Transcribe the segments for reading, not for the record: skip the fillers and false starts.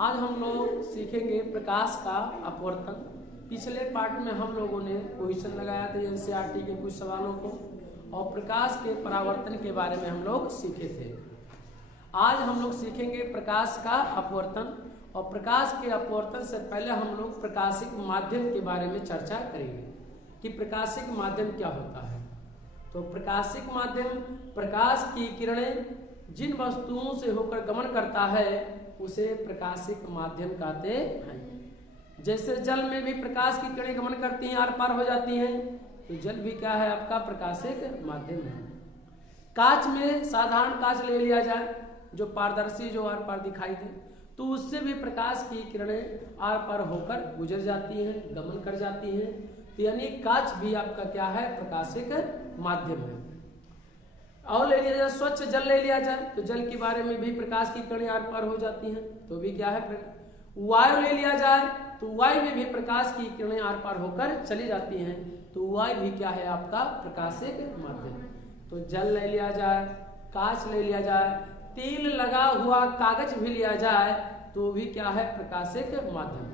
आज हम लोग सीखेंगे प्रकाश का अपवर्तन। पिछले पार्ट में हम लोगों ने क्वेश्चन लगाया था एनसीईआरटी के कुछ सवालों को और प्रकाश के परावर्तन के बारे में हम लोग सीखे थे। आज हम लोग सीखेंगे प्रकाश का अपवर्तन और प्रकाश के अपवर्तन से पहले हम लोग प्रकाशिक माध्यम के बारे में चर्चा करेंगे कि प्रकाशिक माध्यम क्या होता है। तो प्रकाशिक माध्यम प्रकाश की किरणें जिन वस्तुओं से होकर गमन करता है उसे प्रकाशिक माध्यम कहते हैं। जैसे जल में भी प्रकाश की किरणें गमन करती हैं, आर पार हो जाती हैं, तो जल भी क्या है आपका प्रकाशिक माध्यम है। कांच में साधारण कांच ले लिया जाए जो पारदर्शी जो आर पार दिखाई दे, तो उससे भी प्रकाश की किरणें आर पार होकर गुजर जाती हैं, गमन कर जाती हैं। तो यानी कांच भी आपका क्या है प्रकाशिक माध्यम है। और ले लिया जाए स्वच्छ जल ले लिया जाए तो जल के बारे में भी प्रकाश की किरणें आर पार हो जाती हैं, तो भी क्या है। वायु ले लिया जाए तो वायु में भी प्रकाश की किरणें आर पार होकर चली जाती हैं, तो वायु भी क्या है आपका प्रकाशिक माध्यम। तो जल ले लिया जाए, कांच ले लिया जाए, तेल लगा हुआ कागज भी लिया जाए तो भी क्या है प्रकाशिक माध्यम।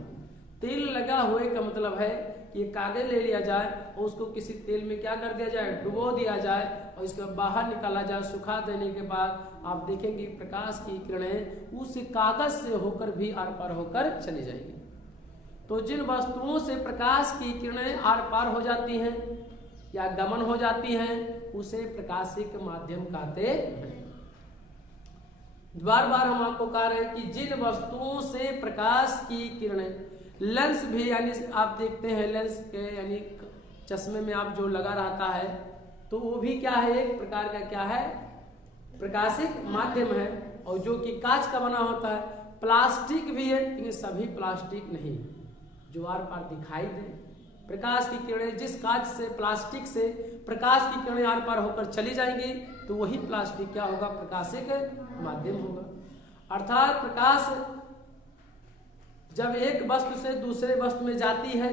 तेल लगा हुए का मतलब है कि कागज ले लिया जाए और उसको किसी तेल में क्या कर दिया जाए, डुबो दिया जाए और इसको बाहर निकाला जाए। सुखा देने के बाद आप देखेंगे प्रकाश की किरणें उस कागज से होकर भी आर पार होकर चली जाएगी। तो जिन वस्तुओं से प्रकाश की किरणें आर पार हो जाती हैं या गमन हो जाती हैं उसे प्रकाशिक माध्यम कहते हैं। बार बार हम आपको कह रहे हैं कि जिन वस्तुओं से प्रकाश की किरणें, लेंस भी यानी आप देखते हैं लेंस के यानी चश्मे में आप जो लगा रहता है तो वो भी क्या है एक प्रकार का क्या है प्रकाशिक माध्यम है। और जो कि कांच का बना होता है, प्लास्टिक भी है लेकिन सभी प्लास्टिक नहीं जो आर पार दिखाई दे। प्रकाश की किरणें जिस कांच से प्लास्टिक से प्रकाश की किरणें आर पार होकर चली जाएंगी तो वही प्लास्टिक क्या होगा प्रकाशिक माध्यम होगा। अर्थात प्रकाश जब एक वस्तु से दूसरे वस्तु में जाती है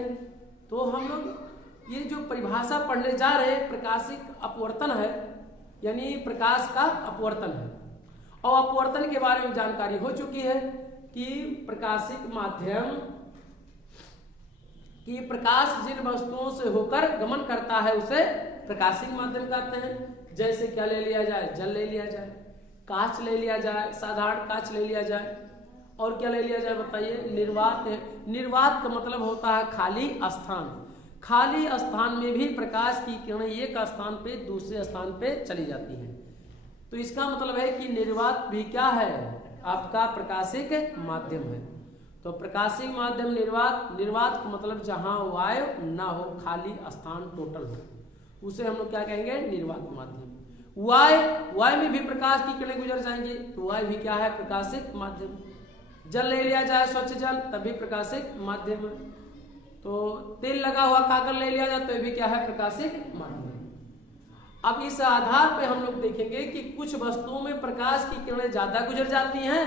तो हम लोग ये जो परिभाषा पढ़ने जा रहे हैं प्रकाशिक अपवर्तन है, यानी प्रकाश का अपवर्तन है। और अपवर्तन के बारे में जानकारी हो चुकी है कि प्रकाशिक माध्यम कि प्रकाश जिन वस्तुओं से होकर गमन करता है उसे प्रकाशिक माध्यम कहते हैं। जैसे क्या ले लिया जाए, जल ले लिया जाए, कांच ले लिया जाए, साधारण कांच ले लिया जाए, और क्या ले लिया जाए बताइए, निर्वात है। निर्वात का मतलब होता है खाली स्थान। खाली स्थान में भी प्रकाश की किरणें एक स्थान पे दूसरे स्थान पे चली जाती हैं, तो इसका मतलब है कि निर्वात भी क्या है आपका प्रकाशिक माध्यम है। तो प्रकाशिक माध्यम निर्वात का मतलब जहां वायु ना हो, खाली स्थान टोटल हो, उसे हम लोग क्या कहेंगे निर्वात माध्यम। वायु में भी प्रकाश की किरणें गुजर जाएंगी तो वायु भी क्या है प्रकाशिक माध्यम। जल ले लिया जाए स्वच्छ जल तभी प्रकाशिक माध्यम है। तो तेल लगा हुआ कागज ले लिया जाए तो भी क्या है प्रकाशिक माध्यम। अब इस आधार पे हम लोग देखेंगे कि कुछ वस्तुओं में प्रकाश की किरणें ज्यादा गुजर जाती हैं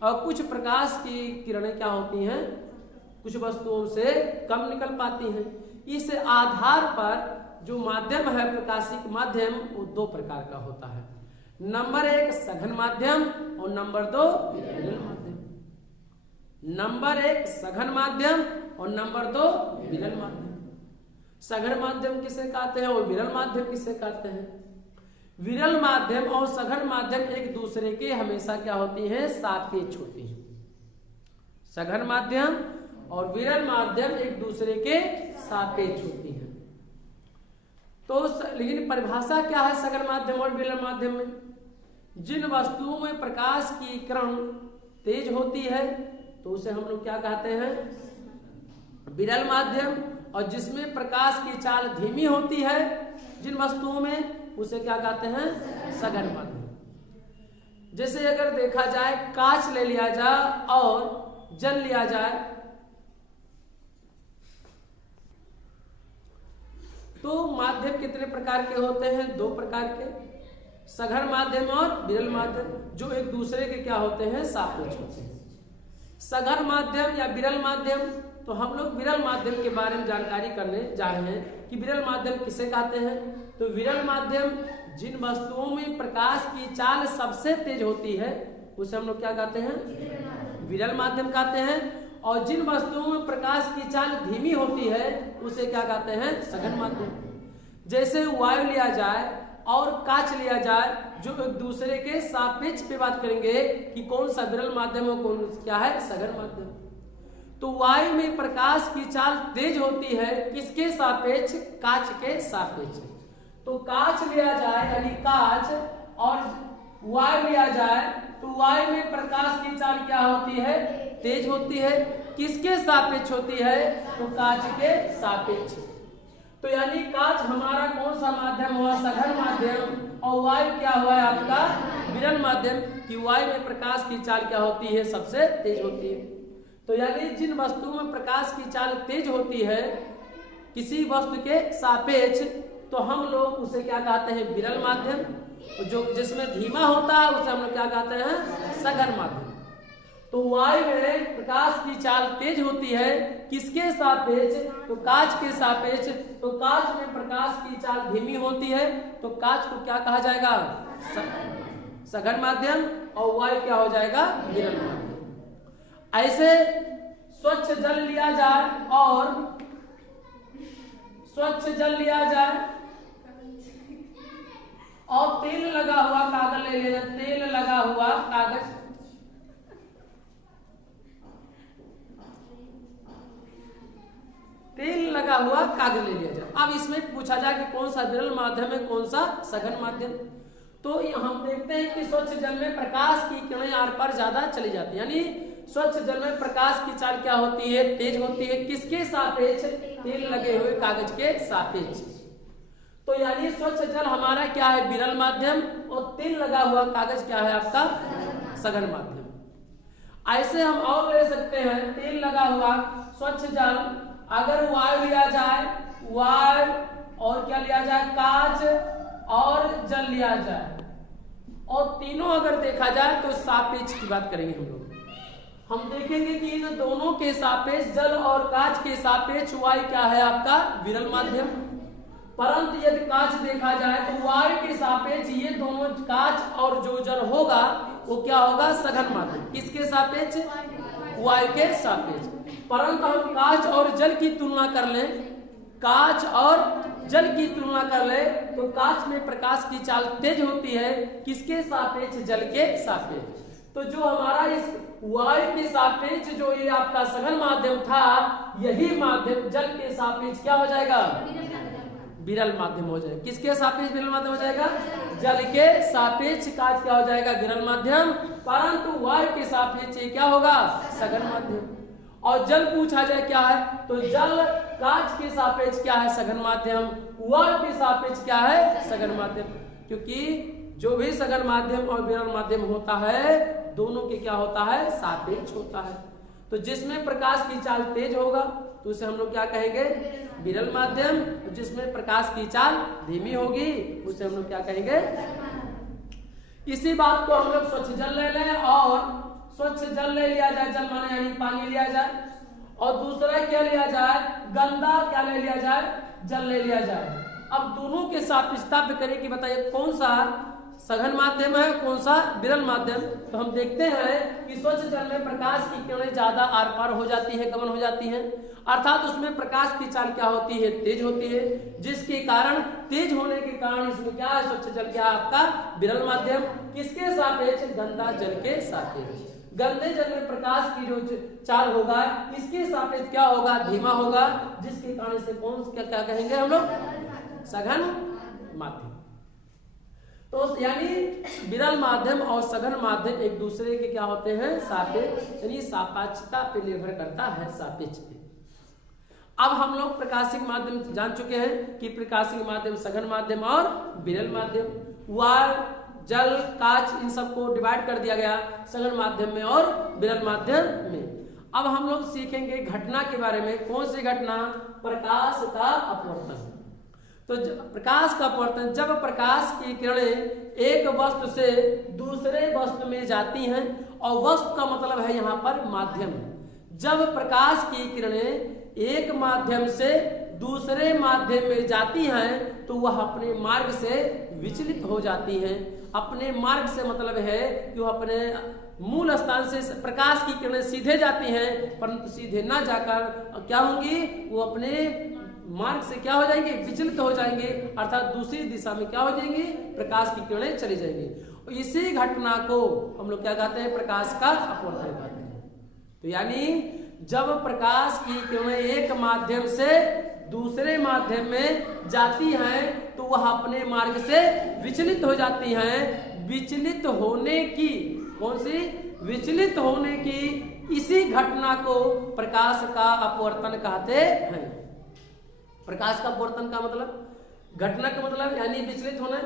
और कुछ प्रकाश की किरणें क्या होती हैं कुछ वस्तुओं से कम निकल पाती हैं। इस आधार पर जो माध्यम है प्रकाशिक माध्यम वो दो प्रकार का होता है। नंबर एक सघन माध्यम और नंबर दो विरल माध्यम। नंबर एक सघन माध्यम और नंबर दो विरल माध्यम। सघन माध्यम किसे कहते हैं और विरल माध्यम किसे कहते हैं। विरल माध्यम और सघन माध्यम एक दूसरे के हमेशा क्या होती हैं सापेक्ष होती हैं। सघन माध्यम और विरल माध्यम एक दूसरे के सापेक्ष होती हैं। तो लेकिन परिभाषा क्या है सघन माध्यम और विरल माध्यम में, जिन वस्तुओं में प्रकाश की किरण तेज होती है तो उसे हम लोग क्या कहते हैं विरल माध्यम, और जिसमें प्रकाश की चाल धीमी होती है जिन वस्तुओं में उसे क्या कहते हैं सघन माध्यम। जैसे अगर देखा जाए कांच ले लिया जाए और जल लिया जाए तो माध्यम कितने प्रकार के होते हैं, दो प्रकार के, सघन माध्यम और विरल माध्यम, जो एक दूसरे के क्या होते हैं सापेक्ष होते हैं। सघन माध्यम या विरल माध्यम, तो हम लोग विरल माध्यम के बारे में जानकारी करने जा रहे हैं कि विरल माध्यम किसे कहते हैं। तो विरल माध्यम जिन वस्तुओं में प्रकाश की चाल सबसे तेज होती है उसे हम लोग क्या कहते हैं विरल माध्यम कहते हैं। और जिन वस्तुओं में प्रकाश की चाल धीमी होती है उसे क्या कहते हैं? सघन माध्यम। जैसे वायु लिया जाए और कांच लिया जाए, जो एक दूसरे के सापेक्ष पे बात करेंगे कि कौन सा विरल माध्यम और कौन क्या है? सघन माध्यम। तो वायु में प्रकाश की चाल तेज होती है, किसके सापेक्ष? कांच के सापेक्ष। तो कांच लिया जाए यानी कांच और वायु लिया जाए तो वायु में प्रकाश की चाल क्या होती है? तेज होती है। किसके सापेक्ष होती है? तो कांच के सापेक्ष। तो यानी कांच हमारा कौन सा माध्यम हुआ? सघन माध्यम। और वायु क्या हुआ है आपका? विरल माध्यम। कि वायु में प्रकाश की चाल क्या होती है? सबसे तेज होती है। तो यानी जिन वस्तुओं में प्रकाश की चाल तेज होती है किसी वस्तु के सापेक्ष, तो हम लोग उसे क्या कहते हैं? विरल माध्यम। जो जिसमें धीमा होता है उसे हम लोग क्या कहते हैं? सघन माध्यम। तो वायु में प्रकाश की चाल तेज होती है, किसके सापेक्ष? तो कांच के सापेक्ष। तो कांच में प्रकाश की चाल धीमी होती है, तो कांच को क्या कहा जाएगा? सघन माध्यम। और वायु क्या हो जाएगा? विरल माध्यम। ऐसे स्वच्छ जल लिया जाए और स्वच्छ जल लिया जाए और तेल लगा हुआ कागज ले लेना। तेल लगा हुआ कागज, तेल लगा हुआ कागज ले लिया जाए। अब इसमें पूछा जाए कि कौन सा विरल माध्यम है, कौन सा सघन माध्यम। तो हम देखते हैं कि स्वच्छ जल में प्रकाश की किरणें आर पार ज्यादा चली जाती है, यानी स्वच्छ जल में प्रकाश की चाल क्या होती है? तेज होती है। किसके सापेक्ष? तेल लगे हुए कागज के सापेक्ष। तो यानी स्वच्छ जल हमारा क्या है? विरल माध्यम। और तेल लगा हुआ कागज क्या है आपका? सघन माध्यम। ऐसे हम और ले सकते हैं, तेल लगा हुआ स्वच्छ जल, अगर वायु लिया जाए, वायु और क्या लिया जाए? कांच और जल लिया जाए, और तीनों अगर देखा जाए तो सापेक्ष की बात करेंगे हम लोग। हम देखेंगे कि इन दोनों के सापेक्ष, जल और कांच के सापेक्ष वायु क्या है आपका? विरल माध्यम। परंतु यदि कांच देखा जाए तो वायु के सापेक्ष ये दोनों कांच और जो जल होगा वो क्या होगा? सघन माध्यम। किसके सापेक्ष? वायु के सापेक्ष। परंतु हम कांच और जल की तुलना कर लें, कांच और जल की तुलना कर ले तो कांच में प्रकाश की चाल तेज होती है, किसके सापेक्ष? जल के सापेक्ष। तो जो हमारा इस वायु के सापेक्ष जो ये आपका सघन माध्यम था, यही माध्यम जल के सापेक्ष क्या हो जाएगा? विरल माध्यम हो जाएगा। किसके सापेक्ष विरल माध्यम हो जाएगा? जल के सापेक्ष कांच क्या हो जाएगा? विरल माध्यम। परंतु वायु के सापेक्ष क्या होगा? सघन माध्यम। और जल पूछा जाए क्या है, तो जल कांच के सापेक्ष क्या है? सघन माध्यम। वायु के सापेक्ष क्या है? सघन माध्यम। क्योंकि जो भी सघन माध्यम और विरल माध्यम होता है दोनों के क्या होता है? सापेक्ष होता है। तो जिसमें प्रकाश की चाल तेज होगा तो उसे हम लोग क्या कहेंगे? विरल माध्यम। तो जिसमें प्रकाश की चाल धीमी होगी उसे हम लोग क्या कहेंगे? इसी बात को हम लोग स्वच्छ जल ले लें, और स्वच्छ जल ले लिया जाए, जल माने यानी पानी लिया जाए, और दूसरा क्या लिया जाए? गंदा क्या ले लिया जाए? जल ले लिया जाए। अब दोनों के सापेक्षता पे करें कि बताइए कौन सा सघन माध्यम है, कौन सा विरल माध्यम। तो हम देखते हैं कि स्वच्छ जल में प्रकाश की किरणें ज्यादा आर पार हो जाती है, गमन हो जाती है, अर्थात उसमें प्रकाश की चाल क्या होती है? तेज होती है। जिसके कारण, तेज होने के कारण इसमें क्या है? स्वच्छ जल क्या आपका? विरल माध्यम। किसके सापेक्ष? गंदा जल के सापेक्ष। गंदे जल में प्रकाश की जो चाल होगा इसके सापेक्ष क्या होगा? धीमा होगा, जिसके कारण से कौन क्या कहेंगे हम लोग? सघन माध्यम। तो यानी विरल माध्यम और सघन माध्यम एक दूसरे के क्या होते हैं? सापेक्ष, यानी सापेक्षता पे निर्भर करता है, सापेक्ष पे। अब हम लोग प्रकाशिक माध्यम जान चुके हैं कि प्रकाशिक माध्यम सघन माध्यम और विरल माध्यम। वायु, जल, कांच इन सबको डिवाइड कर दिया गया सघन माध्यम में और विरल माध्यम में। अब हम लोग सीखेंगे घटना के बारे में। कौन सी घटना? प्रकाश का अपवर्तन। तो प्रकाश का अपवर्तन, जब प्रकाश की किरणें एक वस्तु से दूसरे वस्तु में जाती हैं, और वस्तु का मतलब है यहाँ पर माध्यम। जब प्रकाश की किरणें एक माध्यम से दूसरे माध्यम में जाती हैं तो वह अपने मार्ग से विचलित हो जाती हैं। अपने मार्ग से मतलब है कि वह अपने मूल स्थान से प्रकाश की किरणें सीधे जाती हैं, परंतु सीधे ना जाकर क्या होंगी, वो अपने मार्ग से क्या हो जाएंगे, विचलित हो जाएंगे, अर्थात दूसरी दिशा में क्या हो जाएंगे, प्रकाश की किरणें चली जाएंगी। इसी घटना को हम लोग क्या कहते हैं, प्रकाश का अपवर्तन कहते हैं। तो यानी जब प्रकाश की किरणें एक माध्यम से दूसरे माध्यम में जाती हैं तो वह अपने मार्ग से विचलित हो जाती हैं। विचलित होने की, कौन सी, विचलित होने की इसी घटना को प्रकाश का अपवर्तन कहते हैं। प्रकाश का अपवर्तन का मतलब, घटना का मतलब यानी विचलित होना,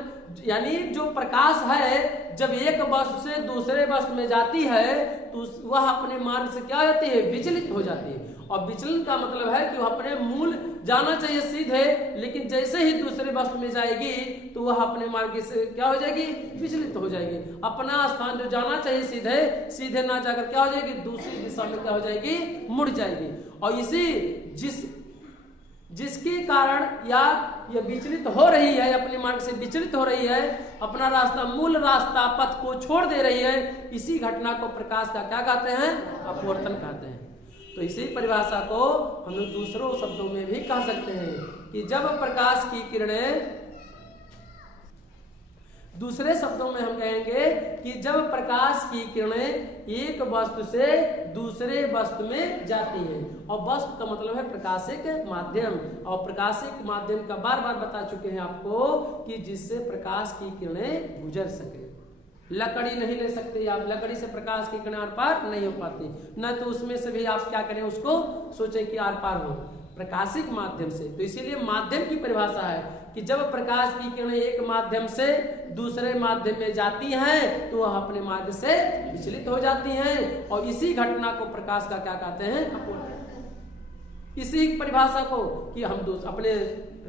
यानी जो प्रकाश है जब एक वस्तु से दूसरे वस्तु में जाती है तो वह अपने मार्ग से क्या होती है, विचलित हो जाती है। और विचलन का मतलब है कि वह अपने मूल जाना चाहिए सीधे, लेकिन जैसे ही दूसरे वस्तु में जाएगी तो वह अपने मार्ग से क्या हो जाएगी, विचलित हो जाएगी। अपना स्थान जो जाना चाहिए सीधे, सीधे ना जाकर क्या हो जाएगी, दूसरी दिशा में क्या हो जाएगी, मुड़ जाएगी। और इसी जिसके कारण या ये विचलित हो रही है, अपने मार्ग से विचलित हो रही है, अपना रास्ता, मूल रास्ता, पथ को छोड़ दे रही है, इसी घटना को प्रकाश का क्या कहते हैं, अपवर्तन कहते हैं। तो इसी परिभाषा को हम लोग दूसरों शब्दों में भी कह सकते हैं कि जब प्रकाश की किरणें, दूसरे शब्दों में हम कहेंगे कि जब प्रकाश की किरणें एक वस्तु से दूसरे वस्तु में जाती हैं, और वस्तु का मतलब है प्रकाशिक माध्यम, और प्रकाशिक माध्यम का बार बार बता चुके हैं आपको कि जिससे प्रकाश की किरणें गुजर सके। लकड़ी नहीं ले सकते आप, लकड़ी से प्रकाश की किरणें आर पार नहीं हो पाती, न तो उसमें से भी आप क्या करें, उसको सोचें कि आर पार हो, प्रकाशिक माध्यम से। तो इसीलिए माध्यम की परिभाषा है कि जब प्रकाश की किरणें एक माध्यम से दूसरे माध्यम में जाती हैं तो वह अपने मार्ग से विचलित हो जाती हैं, और इसी घटना को प्रकाश का क्या कहते हैं, अपवर्तन। इसी परिभाषा को कि हम अपने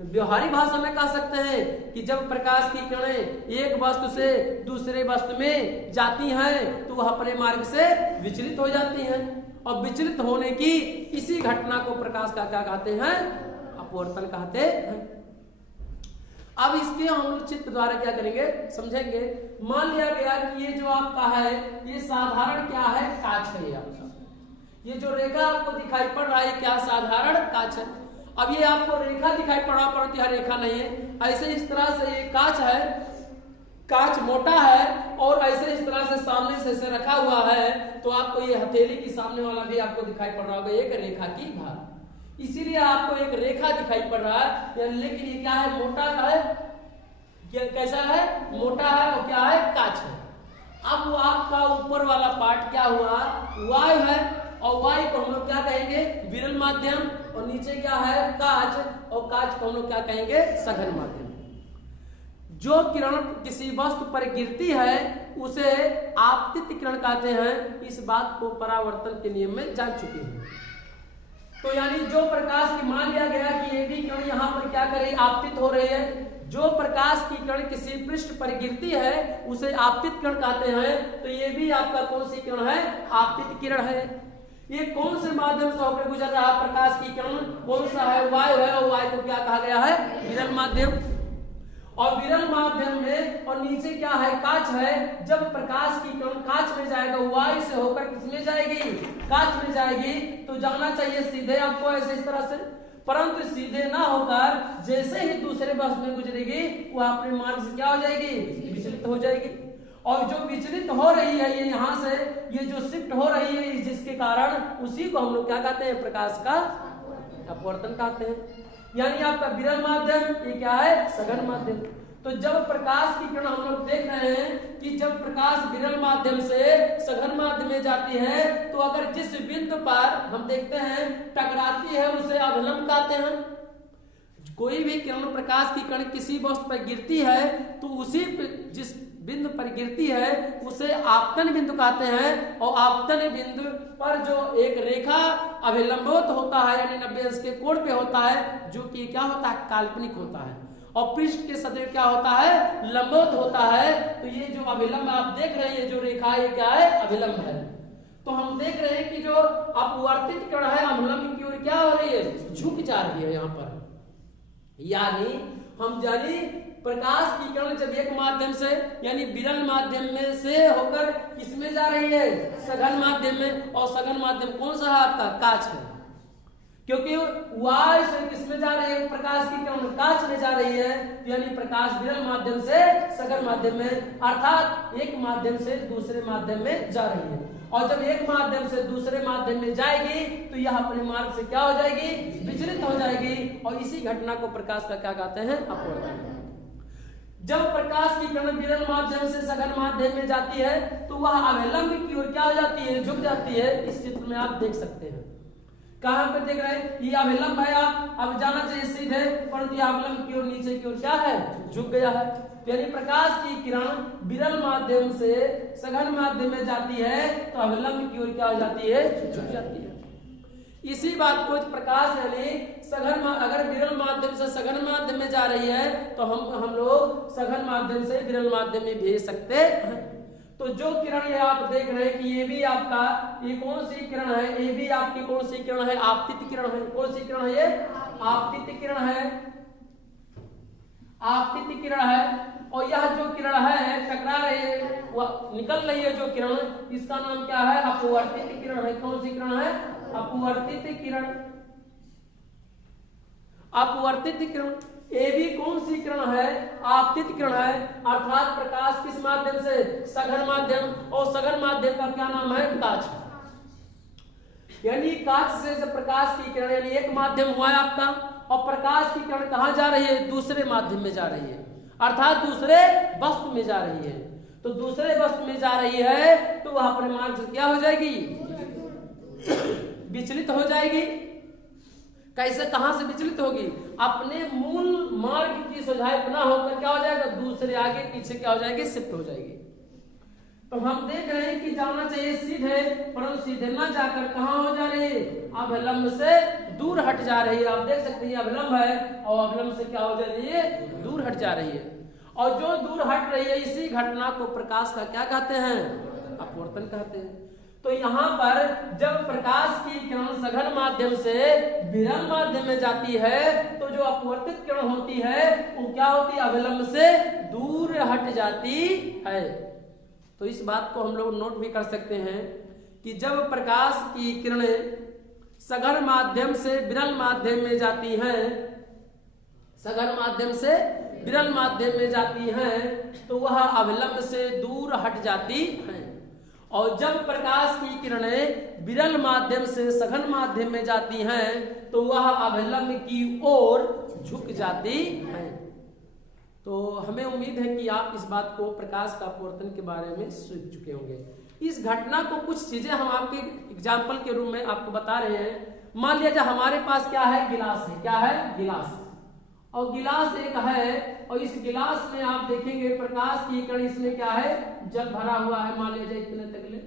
व्यवहारिक भाषा में कह सकते हैं कि जब प्रकाश की किरणें एक वस्तु से दूसरे वस्तु में जाती हैं तो वह अपने मार्ग से विचलित हो जाती हैं, और विचलित होने की इसी घटना को प्रकाश का क्या कहते हैं, अपवर्तन कहते हैं। अब इसके हम लोग चित्र द्वारा क्या करेंगे, समझेंगे। मान लिया गया कि ये जो आपका है ये साधारण क्या है, कांच है। ये आपका ये जो रेखा आपको दिखाई पड़ रहा है क्या साधारण कांच है। अब ये आपको रेखा दिखाई पड़ रहा, परंतु यह रेखा नहीं है। ऐसे इस तरह से ये कांच है, कांच मोटा है, और ऐसे इस तरह से सामने से ऐसे रखा हुआ है, तो आपको ये हथेली की सामने वाला भी आपको दिखाई पड़ रहा होगा, एक रेखा की भाग। इसीलिए आपको एक रेखा दिखाई पड़ रहा है, लेकिन ये क्या है, मोटा है, कैसा है, मोटा है, और क्या है, कांच है। अब वो आपका ऊपर वाला पार्ट क्या हुआ, वायु है, और वायु को हम लोग क्या कहेंगे, विरल माध्यम, और नीचे क्या है, कांच, और कांच को हम लोग क्या कहेंगे, सघन माध्यम। जो किरण किसी वस्तु पर गिरती है उसे आपतित किरण कहते हैं। इस बात को परावर्तन के नियम में जान चुके हैं। तो यानी जो प्रकाश की, मान लिया गया कि ये भी किरण यहाँ पर क्या करे, आपतित हो रही है। जो प्रकाश की किरण किसी पृष्ठ पर गिरती है उसे आपतित किरण कहते हैं। तो ये भी आपका कौन सी किरण है, आपतित किरण है। ये कौन से माध्यम से होकर गुजर रहा है, प्रकाश की किरण कौन सा है, वायु है, और वायु को क्या कहा गया है, विरल माध्यम। और विरल माध्यम में, और नीचे क्या है, कांच है। जब प्रकाश की किरण कांच में जाएगा, वायु से होकर किसमें जाएगी, कांच में जाएगी, तो जाना चाहिए सीधे आपको ऐसे इस तरह से, परंतु सीधे ना होकर जैसे ही दूसरे वस्तु में गुजरेगी वो अपने मार्ग से क्या हो जाएगी, विचलित हो जाएगी। और जो विचलित हो रही है ये यहाँ से, ये जो शिफ्ट हो रही है जिसके कारण, उसी को हम लोग क्या कहते हैं, प्रकाश का अपवर्तन कहते हैं। यानी आपका विरल माध्यम, ये क्या है, सघन माध्यम। तो जब प्रकाश की किरण हम लोग देख रहे हैं कि जब प्रकाश विरल माध्यम से सघन माध्यम में जाती है, तो अगर जिस बिंदु पर हम देखते हैं टकराती है उसे अभिलंब कहते हैं। कोई भी किरण, प्रकाश की किरण किसी वस्तु पर गिरती है तो उसी जिस बिंदु पर गिरती है उसे आपतन बिंदु कहते हैं। और आपतन बिंदु पर जो एक रेखा अभिलंबित होता है, यानी 90 अंश के कोण पे होता है, जो कि क्या होता है, काल्पनिक होता है, और पृष्ठ के सदैव क्या होता है, लंबवत होता है। तो ये जो अभिलंब आप देख रहे हैं, जो रेखा है, क्या है, अभिलंब है। तो हम देख रहे हैं कि जो अपवर्तित किरण है अभिलंब की ओर क्या हो रही है, झुक जा रही है यहाँ पर। यानी हम जानी प्रकाश की किरण जब एक माध्यम से यानी विरल माध्यम में से होकर किसमें जा रही है, सघन माध्यम में, और सघन माध्यम कौन सा है आपका, कांच है, क्योंकि वायु से किसमें जा रही है, प्रकाश की किरण कांच में जा रही है, यानी प्रकाश विरल माध्यम से सघन माध्यम में, अर्थात एक माध्यम से दूसरे माध्यम में जा रही है। और जब एक माध्यम से दूसरे माध्यम में जाएगी तो यह अपने मार्ग से क्या हो जाएगी, विचलित हो जाएगी, और इसी घटना को प्रकाश का क्या कहते हैं, अपवर्तन। जब प्रकाश की किरण विरल माध्यम से सघन माध्यम में जाती है तो वह अवलंब की ओर क्या हो जाती है, झुक जाती है। इस चित्र में आप देख सकते हैं, कहां पे देख रहे हैं, ये अवलंब है, आप अब जाना चाहिए सीधे, परंतु अवलंब की ओर नीचे की ओर क्या है, झुक गया है। यानी प्रकाश की किरण विरल माध्यम से सघन माध्यम में जाती है तो अवलंब की ओर क्या हो जाती है, झुक जाती है। इसी बात को प्रकाश यानी सघन, अगर विरल माध्यम से सघन माध्यम में जा रही है तो हम लोग सघन माध्यम से विरल माध्यम में भेज सकते हैं। तो जो किरण ये आप देख रहे हैं कि ये भी आपका, ये कौन सी किरण है, ये भी आपकी कौन सी किरण है, आपतित किरण है। कौन सी किरण है, ये आपतित किरण है, आपतित किरण है। और यह जो किरण है टकरा रही है, वह निकल रही है जो किरण, इसका नाम क्या है, अपवर्तित किरण है। कौन सी किरण है, अपवर्तित किरण, अपवर्तित किरण। ये भी कौन सी किरण है, आपतित किरण है, अर्थात प्रकाश किस माध्यम से, सघन माध्यम, और सघन माध्यम का क्या नाम है, कांच। यानी कांच से जब प्रकाश की किरण, यानी एक माध्यम हुआ है आपका, और प्रकाश की किरण कहां जा रही है, दूसरे माध्यम में जा रही है, अर्थात दूसरे वस्तु में जा रही है। तो दूसरे वस्तु में जा रही है तो वह अपने मार्ग से क्या हो जाएगी, विचलित हो जाएगी। कैसे, कहां से विचलित होगी, अपने मूल मार्ग की सोझाई ना होकर क्या हो जाएगा, दूसरे आगे पीछे क्या हो जाएगी, शिफ्ट हो जाएगी। तो हम देख रहे हैं कि जाना चाहिए सीधे, परंतु सीधे ना जाकर कहां हो जा रही है, अवलंब से दूर हट जा रही है। आप देख सकते हैं अवलंब है और अवलंब से क्या हो जा रही है, दूर हट जा रही है। और जो दूर हट रही है इसी घटना को प्रकाश का क्या कहते हैं, अपवर्तन कहते हैं। तो यहाँ पर जब प्रकाश की किरण सघन माध्यम से विरल माध्यम में जाती है तो जो अपवर्तित किरण होती है वो क्या होती है, अवलंब से दूर हट जाती है। तो इस बात को हम लोग नोट भी कर सकते हैं कि जब प्रकाश की किरणें सघन माध्यम से विरल माध्यम में जाती हैं, सघन माध्यम से विरल माध्यम में जाती हैं तो वह अवलंब से दूर हट जाती हैं। और जब प्रकाश की किरणें विरल माध्यम से सघन माध्यम में जाती हैं तो वह अवलंब की ओर झुक जाती हैं। तो हमें उम्मीद है कि आप इस बात को प्रकाश का अपवर्तन के बारे में सीख चुके होंगे। इस घटना को कुछ चीजें हम आपके एग्जाम्पल के रूप में आपको बता रहे हैं। मान लिया जाए हमारे पास क्या है, गिलास है, क्या है, गिलास, और गिलास एक है और इस गिलास में आप देखेंगे प्रकाश की किरण, इसमें क्या है, जल भरा हुआ है। मान लिया जाए इतने तक ले,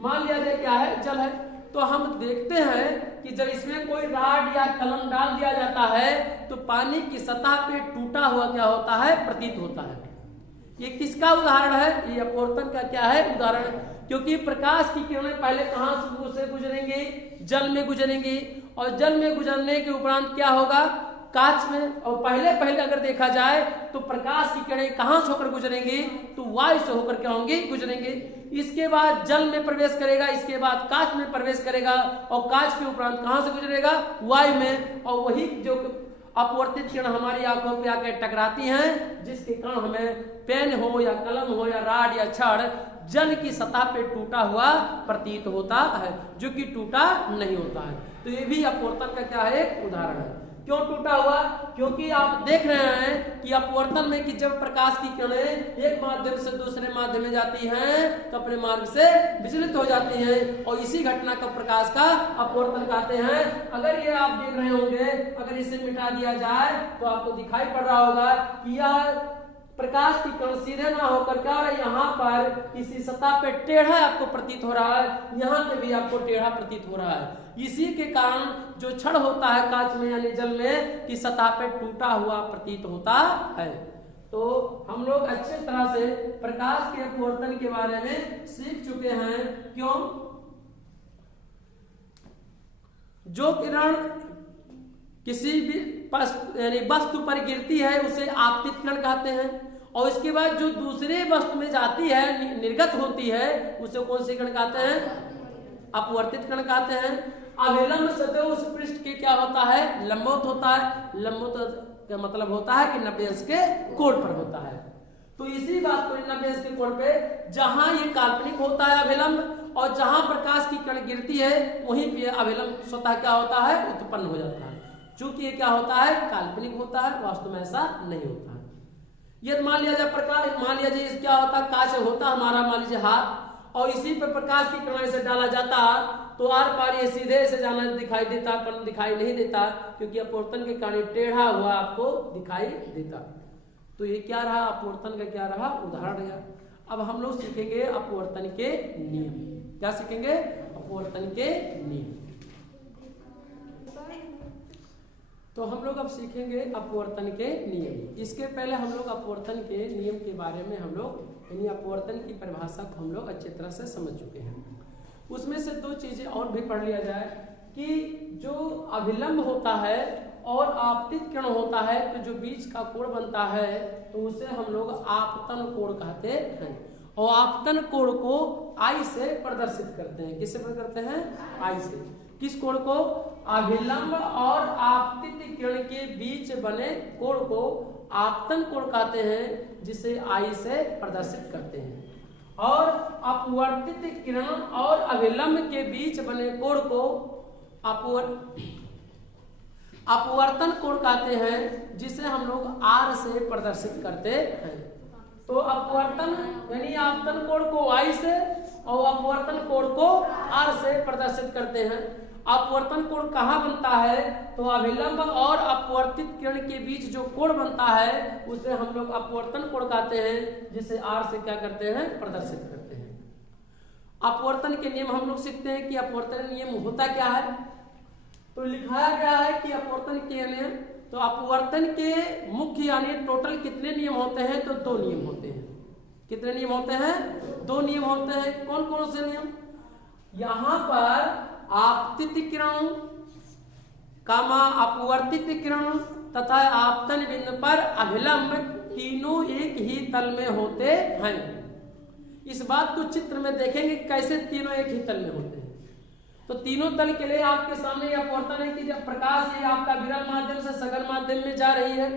मान लिया जाए क्या है, जल है। तो हम देखते हैं कि जब इसमें कोई राड या कलम डाल दिया जाता है तो पानी की सतह पे टूटा हुआ क्या होता है, प्रतीत होता है। ये किसका उदाहरण है, ये अपवर्तन का क्या है, उदाहरण है। क्योंकि प्रकाश की किरणें पहले कहां से गुजरेंगी, जल में गुजरेंगी, और जल में गुजरने के उपरांत क्या होगा, कांच में। और पहले अगर देखा जाए तो प्रकाश की किरणें कहां से होकर गुजरेंगी, तो वायु से होकर क्या होंगी, गुजरेंगे। इसके बाद जल में प्रवेश करेगा, इसके बाद कांच में प्रवेश करेगा, और कांच के उपरांत कहां से गुजरेगा, वायु में। और वही जो अपवर्तित किरण हमारी आंखों पे आकर टकराती हैं, जिसके कारण हमें पेन हो या कलम हो या राड या छड़ जल की सतह पे टूटा हुआ प्रतीत होता है, जो कि टूटा नहीं होता है। तो ये भी अपवर्तन का क्या है, एक उदाहरण है। क्यों टूटा हुआ, क्योंकि आप देख रहे हैं कि अपवर्तन में कि जब प्रकाश की किरणें एक माध्यम से दूसरे माध्यम में जाती हैं तो अपने मार्ग से विचलित हो जाती हैं, और इसी घटना का प्रकाश का अपवर्तन कहते हैं। अगर ये आप देख रहे होंगे, अगर इसे मिटा दिया जाए तो आपको दिखाई पड़ रहा होगा कि यह प्रकाश की किरण सीधे ना होकर क्या हो रहा है, यहाँ पर किसी सतह पे टेढ़ा आपको प्रतीत हो रहा है, यहाँ पे भी आपको टेढ़ा प्रतीत हो रहा है। इसी के कारण जो छड़ होता है कांच में यानी जल में की सतह पे टूटा हुआ प्रतीत होता है। तो हम लोग अच्छे तरह से प्रकाश के अपवर्तन के बारे में सीख चुके हैं। क्यों, जो किरण किसी भी यानी वस्तु पर गिरती है उसे आपतित किरण कहते हैं, और इसके बाद जो दूसरे वस्तु में जाती है, निर्गत होती है, उसे कौन सी किरण कहते हैं? अपवर्तित किरण कहते हैं। अभिलंब सदैव उस पृष्ठ के क्या होता है? लंबवत होता है। लंबवत का मतलब होता है कि 90 अंश के कोण पर होता है। तो इसी बात को 90 अंश के कोण पे जहां ये काल्पनिक होता है अभिलंब, और जहां प्रकाश की किरण गिरती है वहीं पे अभिलंब स्वतः क्या होता है? उत्पन्न हो जाता है। चूंकि ये क्या होता है? काल्पनिक होता है, वास्तव में ऐसा नहीं होता है। यदि मान लिया जाए प्रकाश, मान लिया जाए क्या होता है? कांच होता हमारा मान लीजिए हाथ, और इसी पर प्रकाश की किरण से डाला जाता तो आर पार ये सीधे से जाना दिखाई देता, पर दिखाई नहीं देता, क्योंकि अपवर्तन के कारण टेढ़ा हुआ आपको दिखाई देता। तो ये क्या रहा? अपवर्तन का क्या रहा? उदाहरण रहा। अब हम लोग सीखेंगे अपवर्तन के नियम। क्या सीखेंगे? अपवर्तन के नियम। तो हम लोग अब सीखेंगे अपवर्तन के नियम। इसके पहले हम लोग अपवर्तन के नियम के बारे में हम लोग यानी अपवर्तन की परिभाषा को हम लोग अच्छी तरह से समझ चुके हैं। उसमें से दो चीजें और भी पढ़ लिया जाए कि जो अभिलंब होता है और आपतित किरण होता है, तो जो बीच का कोण बनता है तो उसे हम लोग आपतन कोण कहते हैं, और आपतन कोण को आई से प्रदर्शित करते हैं। किससे प्रदर्शित करते हैं? आई से। किस कोण को? अभिलंब और आपतित किरण के बीच बने कोण को आपतन कोण कहते हैं, जिसे आई से प्रदर्शित करते हैं। और अपवर्तित किरण और अभिलंब के बीच बने कोण को अपवर्तन कोण कहते हैं, जिसे हम लोग आर से प्रदर्शित करते हैं। तो अपवर्तन यानी आपतन कोण को आई से और अपवर्तन कोण को आर से प्रदर्शित करते हैं। अपवर्तन कोण कहाँ बनता है? तो अभिलंब और अपवर्तित किरण के बीच जो कोण बनता है उसे हम लोग अपवर्तन कोण कहते हैं, जिसे आर से क्या करते हैं? प्रदर्शित करते हैं। अपवर्तन के नियम हम लोग सीखते हैं कि अपवर्तन नियम होता क्या है। तो लिखाया गया है कि अपवर्तन के नियम, तो अपवर्तन के मुख्य यानी टोटल कितने नियम होते हैं? तो 2 नियम होते हैं। कितने नियम होते हैं? 2 नियम होते हैं। कौन कौन से नियम? यहां पर आपतित किरण कामा अपवर्तित किरण तथा आपतन बिंदु पर अभिलंब तीनों एक ही तल में होते हैं। इस बात को चित्र में देखेंगे कैसे तीनों एक ही तल में होते हैं। तो तीनों तल के लिए आपके सामने यह अपवर्तन है कि जब प्रकाश ये आपका विरल माध्यम से सघन माध्यम में जा रही है,